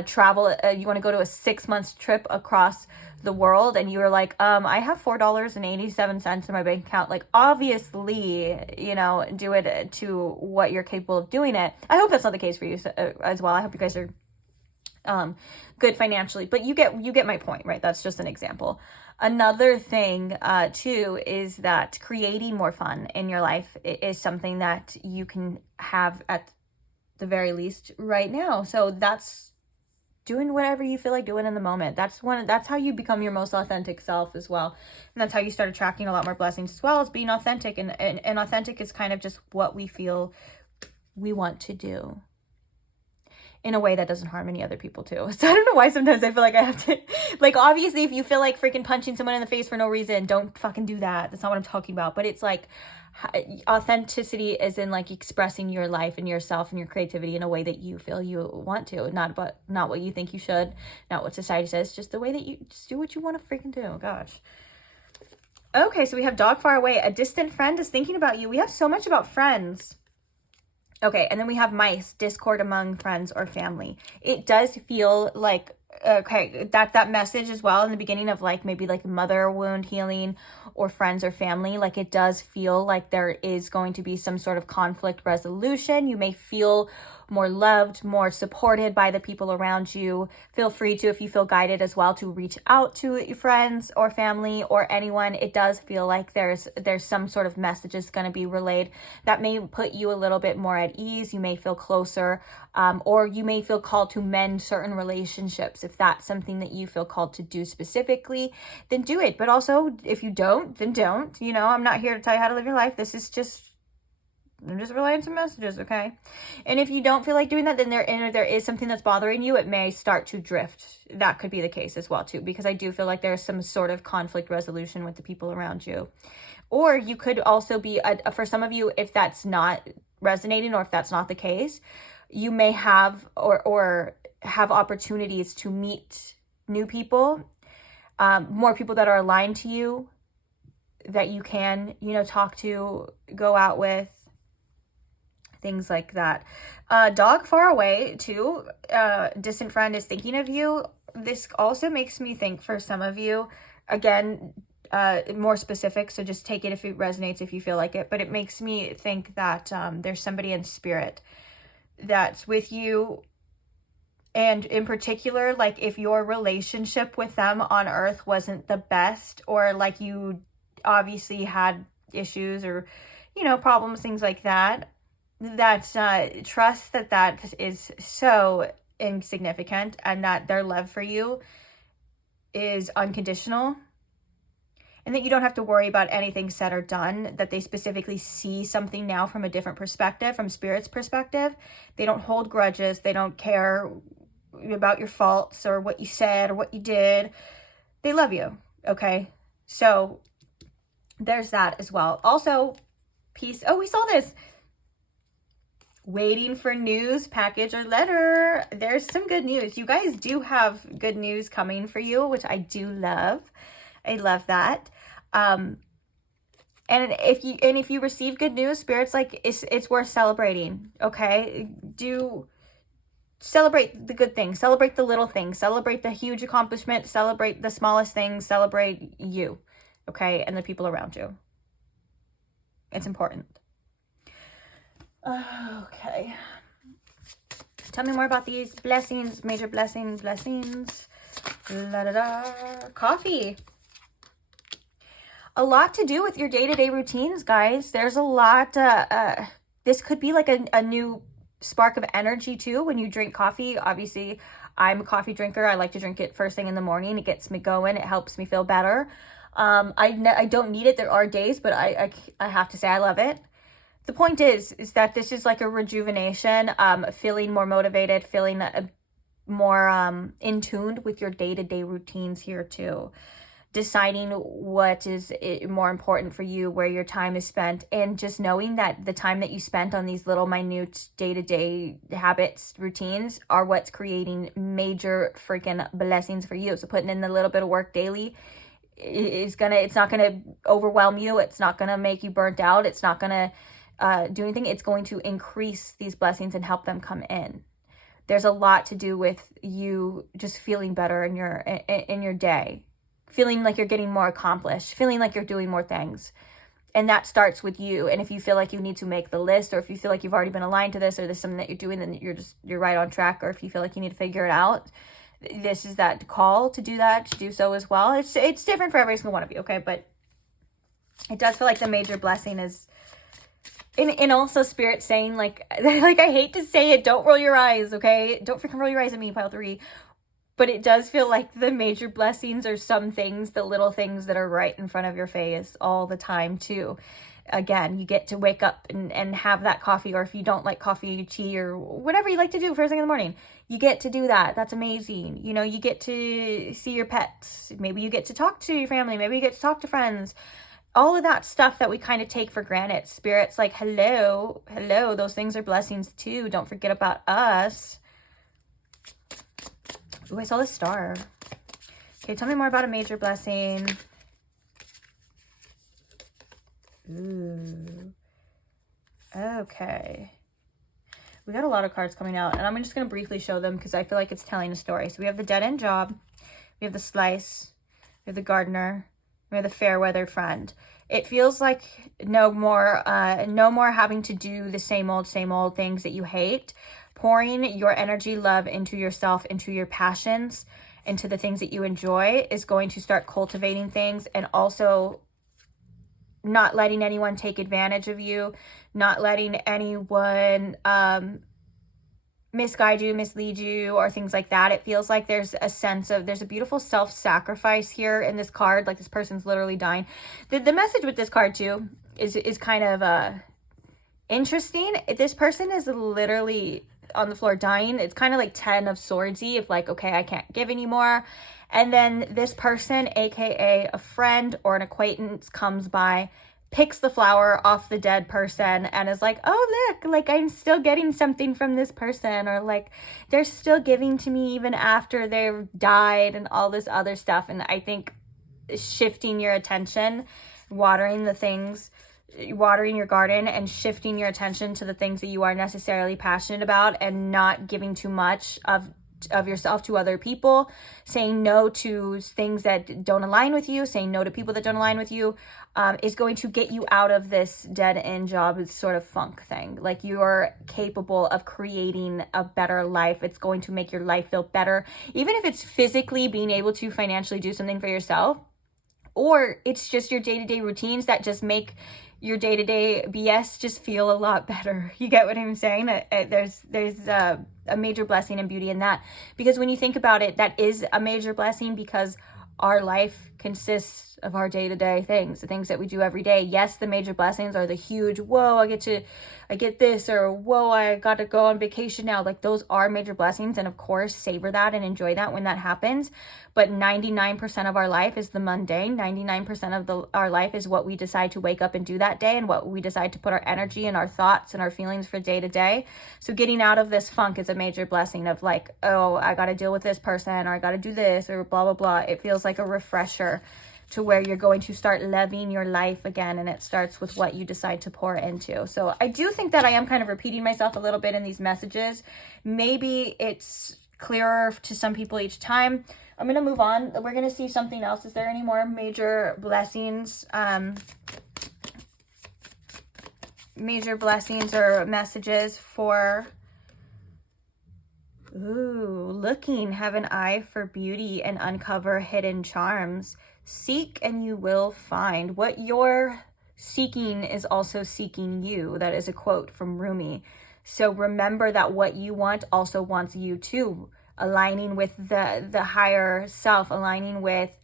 travel, you want to go to a 6 month trip across the world, and you're like, I have $4.87 in my bank account, like obviously, you know, do it to what you're capable of doing it. I hope that's not the case for you as well. I hope you guys are good financially, but you get my point, right? That's just an example. Another thing too is that creating more fun in your life is something that you can have at the very least right now. So that's doing whatever you feel like doing in the moment. That's how you become your most authentic self as well. And that's how you start attracting a lot more blessings as well, as being authentic. And authentic is kind of just what we feel we want to do in a way that doesn't harm any other people too. So I don't know why sometimes I feel like I have to, like, obviously if you feel like freaking punching someone in the face for no reason, don't fucking do that. That's not what I'm talking about. But it's like, authenticity is in like expressing your life and yourself and your creativity in a way that you feel you want to, not what you think you should, not what society says, just the way that you just do what you want to freaking do. Gosh. Okay, so we have dog far away. A distant friend is thinking about you. We have so much about friends. Okay, and then we have mice, discord among friends or family. It does feel like, okay, that message as well in the beginning of like maybe like mother wound healing or friends or family, like it does feel like there is going to be some sort of conflict resolution. You may feel more loved, more supported by the people around you. Feel free to, if you feel guided as well, to reach out to your friends or family or anyone. It does feel like there's some sort of message is going to be relayed that may put you a little bit more at ease. You may feel closer, or you may feel called to mend certain relationships. If that's something that you feel called to do specifically, then do it. But also, if you don't, then don't. You know, I'm not here to tell you how to live your life. I'm just relaying some messages, okay? And if you don't feel like doing that, then there is something that's bothering you. It may start to drift. That could be the case as well, too, because I do feel like there's some sort of conflict resolution with the people around you. Or you could also be, for some of you, if that's not resonating or if that's not the case, you may have or have opportunities to meet new people, more people that are aligned to you, that you can, you know, talk to, go out with, things like that. Dog far away too. Distant friend is thinking of you. This also makes me think for some of you, again, more specific, so just take it if it resonates, if you feel like it, but it makes me think that there's somebody in spirit that's with you. And in particular, like if your relationship with them on earth wasn't the best, or like you obviously had issues or, you know, problems, things like that, trust that is so insignificant, and that their love for you is unconditional, and that you don't have to worry about anything said or done, that they specifically see something now from a different perspective, from spirit's perspective. They don't hold grudges. They don't care about your faults or what you said or what you did. They love you, okay? So there's that as well. Also, peace. Oh, we saw this. Waiting for news, package, or letter. There's some good news. You guys do have good news coming for you, which I do love. I love that. And if you receive good news, Spirit's like, it's worth celebrating. Okay, do celebrate the good things, celebrate the little things, celebrate the huge accomplishment, celebrate the smallest things, celebrate you, okay, and the people around you. It's important. Okay. Tell me more about these blessings, major blessings. La da da. Coffee. a lot to do with your day-to-day routines, guys. There's a lot, this could be like a new spark of energy too when you drink coffee. Obviously, I'm a coffee drinker. I like to drink it first thing in the morning. It gets me going. It helps me feel better. I don't need it. There are days, but I have to say I love it. The point is that this is like a rejuvenation, feeling more motivated, feeling more in tune with your day-to-day routines here too. Deciding what is more important for you, where your time is spent, and just knowing that the time that you spent on these little minute day-to-day habits, routines, are what's creating major freaking blessings for you. So putting in a little bit of work daily it's not gonna overwhelm you. It's not gonna make you burnt out. It's not gonna do anything. It's going to increase these blessings and help them come in. There's a lot to do with you just feeling better in your day, feeling like you're getting more accomplished, feeling like you're doing more things. And that starts with you. And if you feel like you need to make the list, or if you feel like you've already been aligned to this, or there's something that you're doing, then you're right on track. Or if you feel like you need to figure it out, this is that call to do that, to do so as well. It's different for every single one of you, okay? But it does feel like the major blessing is, and also Spirit saying, like I hate to say it, don't roll your eyes, okay? Don't freaking roll your eyes at me, pile 3. But it does feel like the major blessings are some things, the little things that are right in front of your face all the time too. Again, you get to wake up and have that coffee, or if you don't like coffee, tea, or whatever you like to do first thing in the morning, you get to do that. That's amazing. You know, you get to see your pets. Maybe you get to talk to your family. Maybe you get to talk to friends. All of that stuff that we kind of take for granted. Spirit's like, hello, those things are blessings too. Don't forget about us. Ooh, I saw the star. Okay, tell me more about a major blessing. Ooh. Okay. We got a lot of cards coming out, and I'm just going to briefly show them because I feel like it's telling a story. So we have the dead-end job. We have the slice. We have the gardener. We have the fair-weathered friend. It feels like no more having to do the same old things that you hate. Pouring your energy, love into yourself, into your passions, into the things that you enjoy is going to start cultivating things, and also not letting anyone take advantage of you, not letting anyone misguide you, mislead you, or things like that. It feels like there's a beautiful self-sacrifice here in this card. Like this person's literally dying. The message with this card too is kind of interesting. This person is literally on the floor dying. It's kind of like 10 of swordsy, if like, okay, I can't give anymore. And then this person, aka a friend or an acquaintance, comes by, picks the flower off the dead person, and is like, oh look, like I'm still getting something from this person, or like they're still giving to me even after they've died, and all this other stuff. And I think shifting your attention, watering your garden, and shifting your attention to the things that you are necessarily passionate about, and not giving too much of yourself to other people, saying no to things that don't align with you, saying no to people that don't align with you, is going to get you out of this dead end job sort of funk thing. Like you're capable of creating a better life. It's going to make your life feel better, even if it's physically being able to financially do something for yourself, or it's just your day-to-day routines that just make your day-to-day BS just feel a lot better. You get what I'm saying? There's a major blessing and beauty in that, because when you think about it, that is a major blessing, because our life consists of our day-to-day things, the things that we do every day. Yes, the major blessings are the huge, whoa, I get this, or whoa, I got to go on vacation now. Like those are major blessings, and of course savor that and enjoy that when that happens. But 99% of our life is the mundane. 99% of our life is what we decide to wake up and do that day, and what we decide to put our energy and our thoughts and our feelings for day to day. So getting out of this funk is a major blessing of like, oh, I got to deal with this person, or I got to do this, or blah, blah, blah. It feels like a refresher to where you're going to start loving your life again, and it starts with what you decide to pour into. So I do think that I am kind of repeating myself a little bit in these messages. Maybe it's clearer to some people each time. I'm going to move on. We're going to see something else. Is there any more major blessings? Major blessings or messages for... Ooh, looking, have an eye for beauty and uncover hidden charms. Seek and you will find. What you're seeking is also seeking you. That is a quote from Rumi. So remember that what you want also wants you too. Aligning with the higher self, aligning with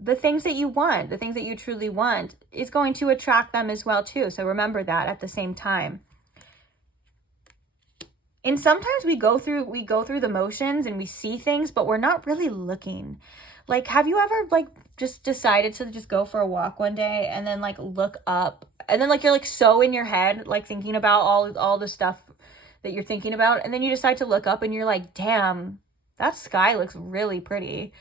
the things that you want, the things that you truly want, is going to attract them as well too. So remember that at the same time. And sometimes we go through the motions and we see things, but we're not really looking. Like, have you ever like just decided to just go for a walk one day and then like look up and then like you're like so in your head, like thinking about all the stuff that you're thinking about, and then you decide to look up and you're like, damn, that sky looks really pretty.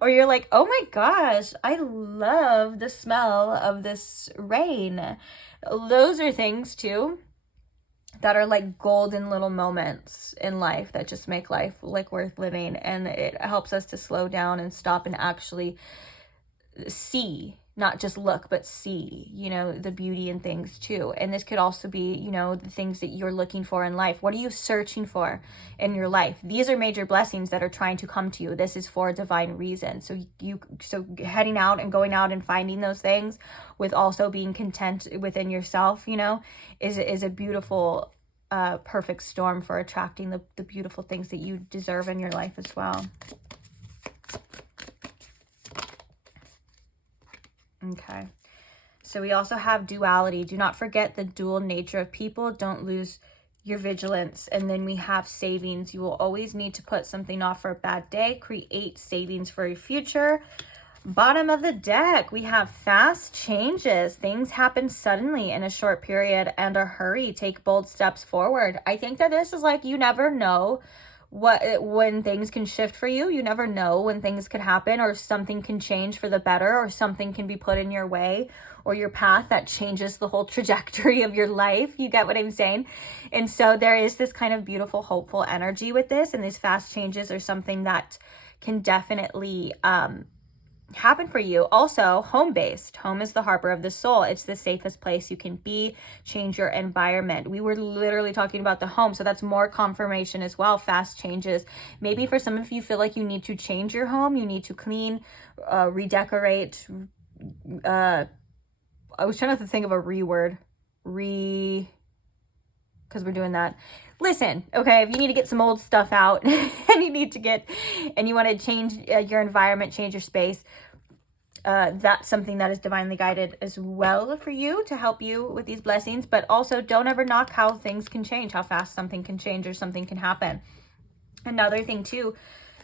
Or you're like, oh my gosh, I love the smell of this rain. Those are things too that are like golden little moments in life that just make life like worth living. And it helps us to slow down and stop and actually see, not just look, but see, you know, the beauty in things too. And this could also be, you know, the things that you're looking for in life. What are you searching for in your life? These are major blessings that are trying to come to you. This is for a divine reason. So heading out and going out and finding those things with also being content within yourself, you know, is a beautiful, perfect storm for attracting the beautiful things that you deserve in your life as well. Okay, so we also have duality. Do not forget the dual nature of people. Don't lose your vigilance. And then we have savings. You will always need to put something off for a bad day. Create savings for your future. Bottom of the deck, we have fast changes. Things happen suddenly in a short period and a hurry. Take bold steps forward. I think that this is like, you never know when things can shift for you. You never know when things could happen, or something can change for the better, or something can be put in your way or your path that changes the whole trajectory of your life. You get what I'm saying? And so there is this kind of beautiful, hopeful energy with this, and these fast changes are something that can definitely happen for you. Also, home-based. Home is the harbor of the soul. It's the safest place you can be. Change your environment. We were literally talking about the home, so that's more confirmation as well. Fast changes. Maybe for some of you feel like you need to change your home. You need to clean, redecorate. I was trying to think of a because we're doing that. Listen, okay, if you need to get some old stuff out and you want to change your environment, change your space, that's something that is divinely guided as well for you to help you with these blessings. But also, don't ever knock how things can change, how fast something can change or something can happen. Another thing too,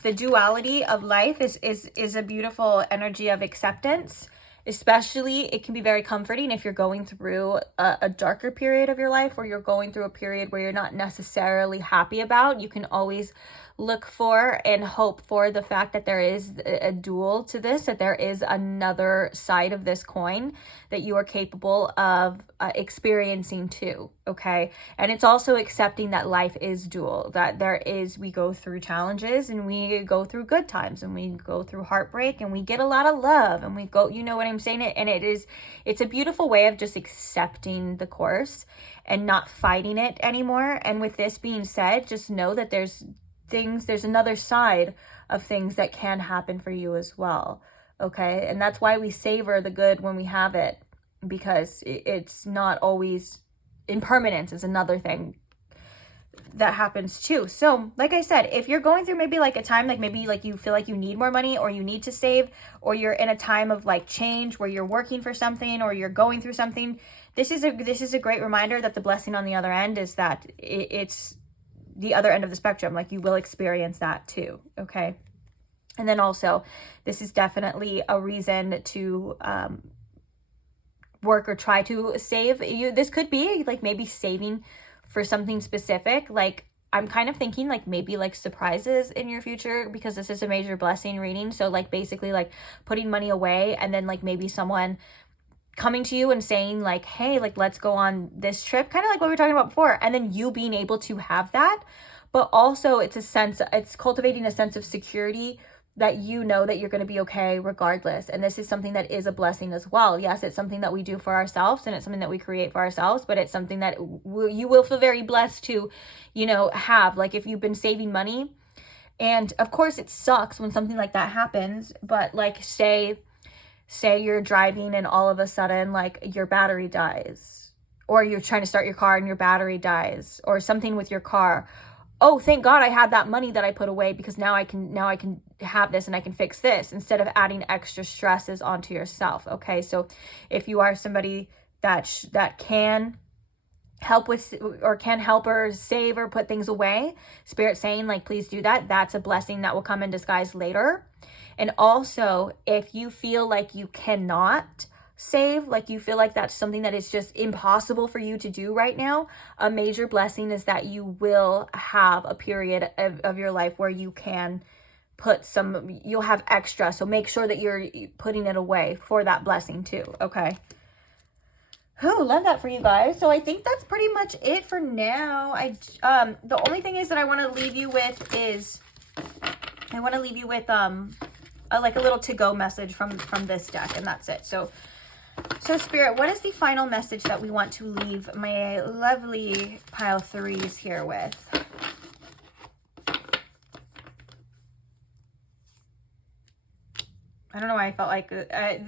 the duality of life is a beautiful energy of acceptance. Especially, it can be very comforting if you're going through a darker period of your life, or you're going through a period where you're not necessarily happy about. You can always look for and hope for the fact that there is a dual to this, that there is another side of this coin that you are capable of experiencing too, okay? And it's also accepting that life is dual, that we go through challenges and we go through good times and we go through heartbreak and we get a lot of love and we go, you know what I'm saying? And it's a beautiful way of just accepting the course and not fighting it anymore. And with this being said, just know that there's another side of things that can happen for you as well, okay? And that's why we savor the good when we have it, because it's not always impermanence is another thing that happens too. So like I said, if you're going through maybe like a time, like maybe like you feel like you need more money or you need to save, or you're in a time of like change where you're working for something or you're going through something, this is a great reminder that the blessing on the other end is that it's the other end of the spectrum. Like, you will experience that too, okay? And then also, this is definitely a reason to work or try to save. This could be like maybe saving for something specific. Like, I'm kind of thinking like maybe like surprises in your future, because this is a major blessing reading. So like basically like putting money away, and then like maybe someone coming to you and saying like, hey, like let's go on this trip, kind of like what we were talking about before, and then you being able to have that. But also it's cultivating a sense of security, that you know that you're going to be okay regardless. And this is something that is a blessing as well. Yes, it's something that we do for ourselves, and it's something that we create for ourselves, but it's something that you will feel very blessed to, you know, have. Like, if you've been saving money And of course it sucks when something like that happens, but like say you're driving and all of a sudden like your battery dies, or you're trying to start your car and your battery dies, or something with your car. Oh, thank God I had that money that I put away, because now I can have this and I can fix this, instead of adding extra stresses onto yourself. Okay, so if you are somebody that can help with, or can help or save or put things away, Spirit saying like, please do that. That's a blessing that will come in disguise later. And also, if you feel like you cannot save, like you feel like that's something that is just impossible for you to do right now, a major blessing is that you will have a period of your life where you can put some, you'll have extra. So make sure that you're putting it away for that blessing too. Okay. Oh, love that for you guys. So I think that's pretty much it for now. The only thing is that I want to leave you with is, like a little to-go message from this deck, and that's it. So Spirit, what is the final message that we want to leave my lovely pile threes here with? I don't know why I felt like,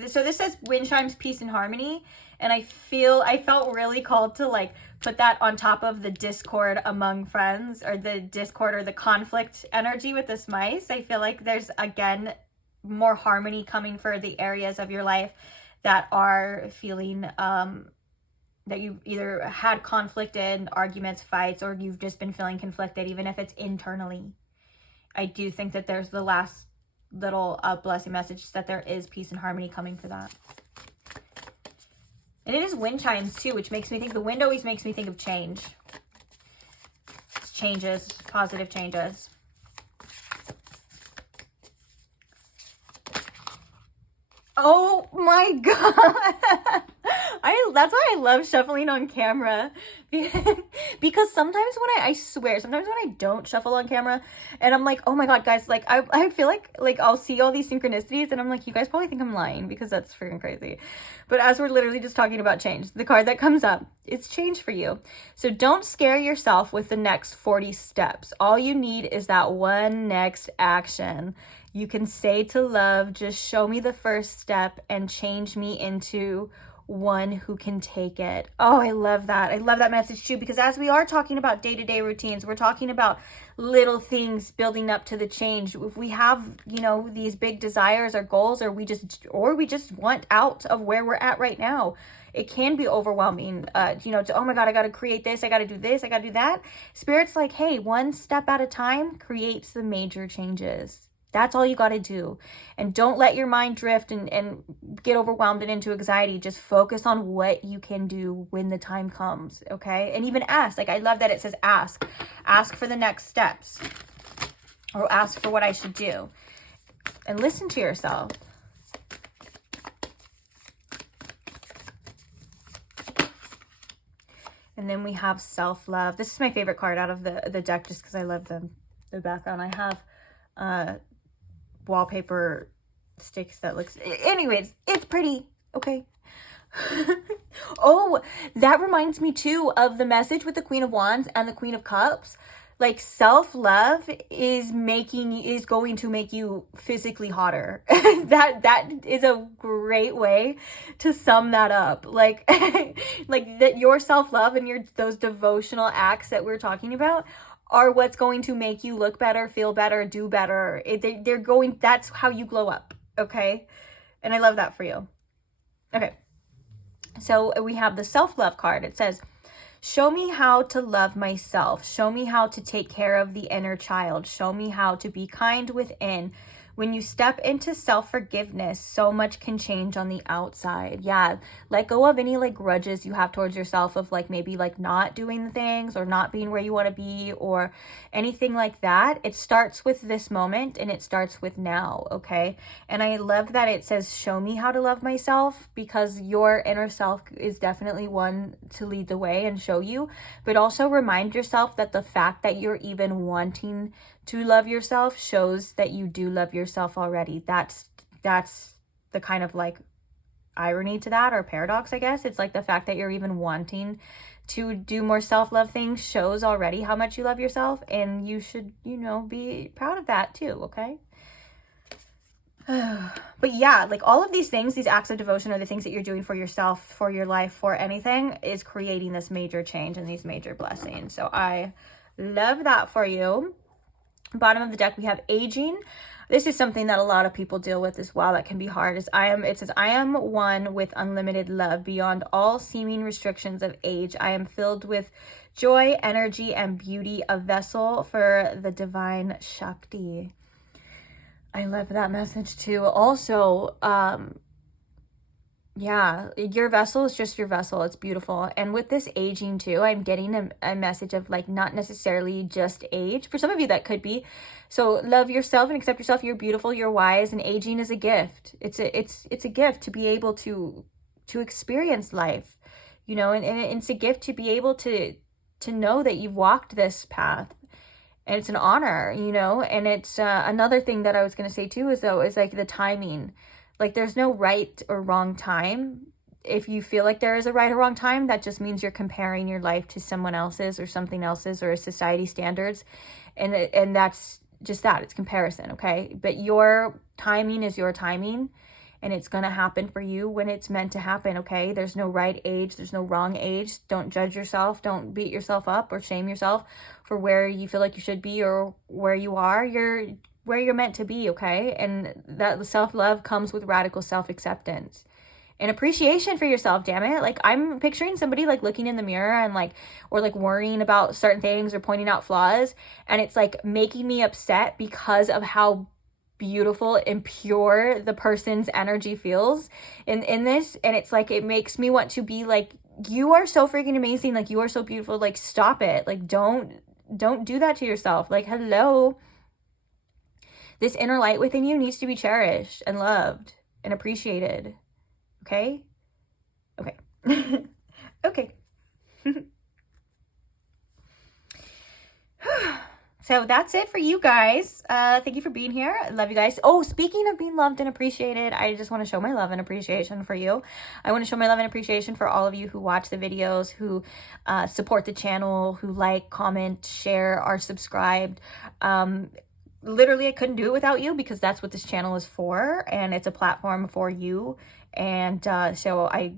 so this says wind chimes, peace and harmony. And I felt really called to like put that on top of the discord among friends, or the discord or the conflict energy with this mice. I feel like there's, again, more harmony coming for the areas of your life that are feeling, that you either had conflict in, arguments, fights, or you've just been feeling conflicted, even if it's internally. I do think that there's the last little blessing message, that there is peace and harmony coming for that. And it is wind chimes too, which makes me think, the wind always makes me think of change. It's changes, positive changes. Oh my God. That's why I love shuffling on camera. Because sometimes I swear, sometimes when I don't shuffle on camera and I'm like, oh my God, guys, like I feel like I'll see all these synchronicities and I'm like, you guys probably think I'm lying, because that's freaking crazy. But as we're literally just talking about change, the card that comes up, it's change for you. So don't scare yourself with the next 40 steps. All you need is that one next action. You can say to love, just show me the first step and change me into one who can take it. Oh, I love that. I love that message too, because as we are talking about day-to-day routines, we're talking about little things building up to the change. If we have, you know, these big desires or goals, or we just want out of where we're at right now, it can be overwhelming, you know, to, oh my God, I got to create this. I got to do this. I got to do that. Spirit's like, hey, one step at a time creates the major changes. That's all you got to do. And don't let your mind drift and get overwhelmed and into anxiety. Just focus on what you can do when the time comes, okay? And even ask. Like, I love that it says ask. Ask for the next steps. Or ask for what I should do. And listen to yourself. And then we have self-love. This is my favorite card out of the deck, just because I love the background. I have wallpaper sticks that looks, anyways, it's pretty, okay? Oh, that reminds me too of the message with the Queen of Wands and the Queen of Cups. Like, self-love is going to make you physically hotter. That is a great way to sum that up. Like, like that your self-love and those devotional acts that we're talking about are what's going to make you look better, feel better, do better. That's how you glow up, okay? And I love that for you. Okay, so we have the self-love card. It says, show me how to love myself. Show me how to take care of the inner child. Show me how to be kind within. When you step into self-forgiveness, so much can change on the outside. Yeah, let go of any like grudges you have towards yourself of like maybe like not doing the things or not being where you want to be or anything like that. It starts with this moment and it starts with now, okay? And I love that it says, show me how to love myself, because your inner self is definitely one to lead the way and show you, but also remind yourself that the fact that you're even wanting to love yourself shows that you do love yourself already. That's the kind of like irony to that, or paradox, I guess. It's like the fact that you're even wanting to do more self-love things shows already how much you love yourself, and you should, you know, be proud of that too, okay? But yeah, like all of these things, these acts of devotion are the things that you're doing for yourself, for your life, for anything, is creating this major change and these major blessings. So I love that for you. Bottom of the deck, we have aging. This is something that a lot of people deal with as well. That can be hard. It says, I am one with unlimited love beyond all seeming restrictions of age. I am filled with joy, energy, and beauty, a vessel for the divine Shakti. I love that message too. Also, yeah, your vessel is just your vessel. It's beautiful. And with this aging too, I'm getting a message of like not necessarily just age. For some of you that could be. So love yourself and accept yourself. You're beautiful, you're wise, and aging is a gift. It's a gift to be able to experience life, you know, and it's a gift to be able to know that you've walked this path. And it's an honor, you know, and it's another thing that I was going to say too is like the timing. Like there's no right or wrong time. If you feel like there is a right or wrong time, that just means you're comparing your life to someone else's or something else's or society standards. And that's just that. It's comparison, okay? But your timing is your timing, and it's going to happen for you when it's meant to happen, okay? There's no right age. There's no wrong age. Don't judge yourself. Don't beat yourself up or shame yourself for where you feel like you should be or where you are. You're where you're meant to be, okay? And that self-love comes with radical self-acceptance and appreciation for yourself, damn it. Like I'm picturing somebody like looking in the mirror and like, or like worrying about certain things or pointing out flaws. And it's like making me upset because of how beautiful and pure the person's energy feels in this. And it's like, it makes me want to be like, you are so freaking amazing. Like you are so beautiful. Like stop it. Like don't do that to yourself. Like, hello. This inner light within you needs to be cherished and loved and appreciated. Okay? Okay. Okay. So that's it for you guys. Thank you for being here. I love you guys. Oh, speaking of being loved and appreciated, I just want to show my love and appreciation for you. I want to show my love and appreciation for all of you who watch the videos, who support the channel, who like, comment, share, are subscribed. Literally, I couldn't do it without you because that's what this channel is for, and it's a platform for you. And so I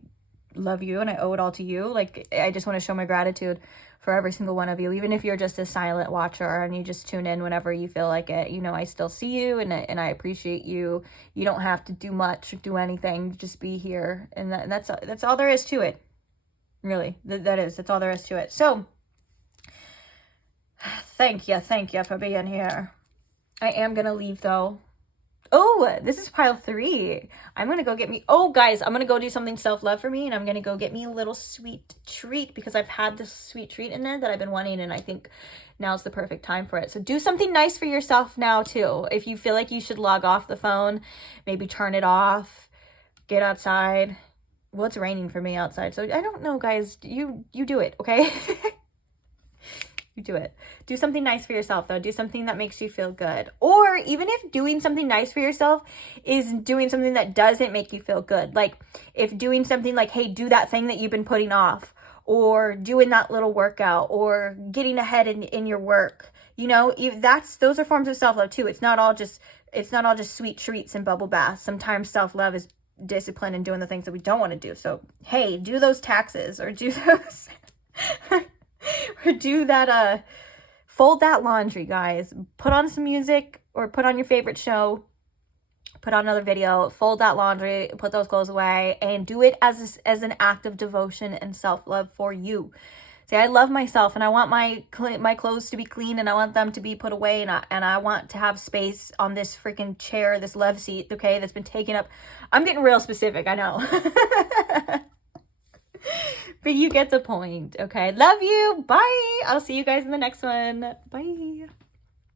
love you and I owe it all to you. Like, I just want to show my gratitude for every single one of you, even if you're just a silent watcher and you just tune in whenever you feel like it. You know, I still see you and I appreciate you. You don't have to do much or do anything, just be here. And that's all there is to it. Really, that's all there is to it. So thank you for being here. I am gonna leave though. Oh, this is pile 3. I'm gonna go get me, oh guys, I'm gonna go do something self-love for me, and I'm gonna go get me a little sweet treat because I've had this sweet treat in there that I've been wanting, and I think now's the perfect time for it. So do something nice for yourself now too. If you feel like you should log off the phone, maybe turn it off, get outside. Well, it's raining for me outside, so I don't know, guys. You do it, okay? You do it. Do something nice for yourself though. Do something that makes you feel good. Or even if doing something nice for yourself is doing something that doesn't make you feel good. Like if doing something like, hey, do that thing that you've been putting off, or doing that little workout, or getting ahead in your work, you know, those are forms of self-love too. It's not all just sweet treats and bubble baths. Sometimes self-love is discipline and doing the things that we don't want to do. So, hey, do those taxes, or do those or do that, fold that laundry, guys. Put on some music or put on your favorite show, put on another video, fold that laundry, put those clothes away, and do it as an act of devotion and self-love for you. Say, I love myself, and I want my clothes to be clean, and I want them to be put away, and I want to have space on this freaking chair, this love seat, okay, that's been taken up. I'm getting real specific, I know. But you get the point, okay? Love you. Bye. I'll see you guys in the next one. Bye.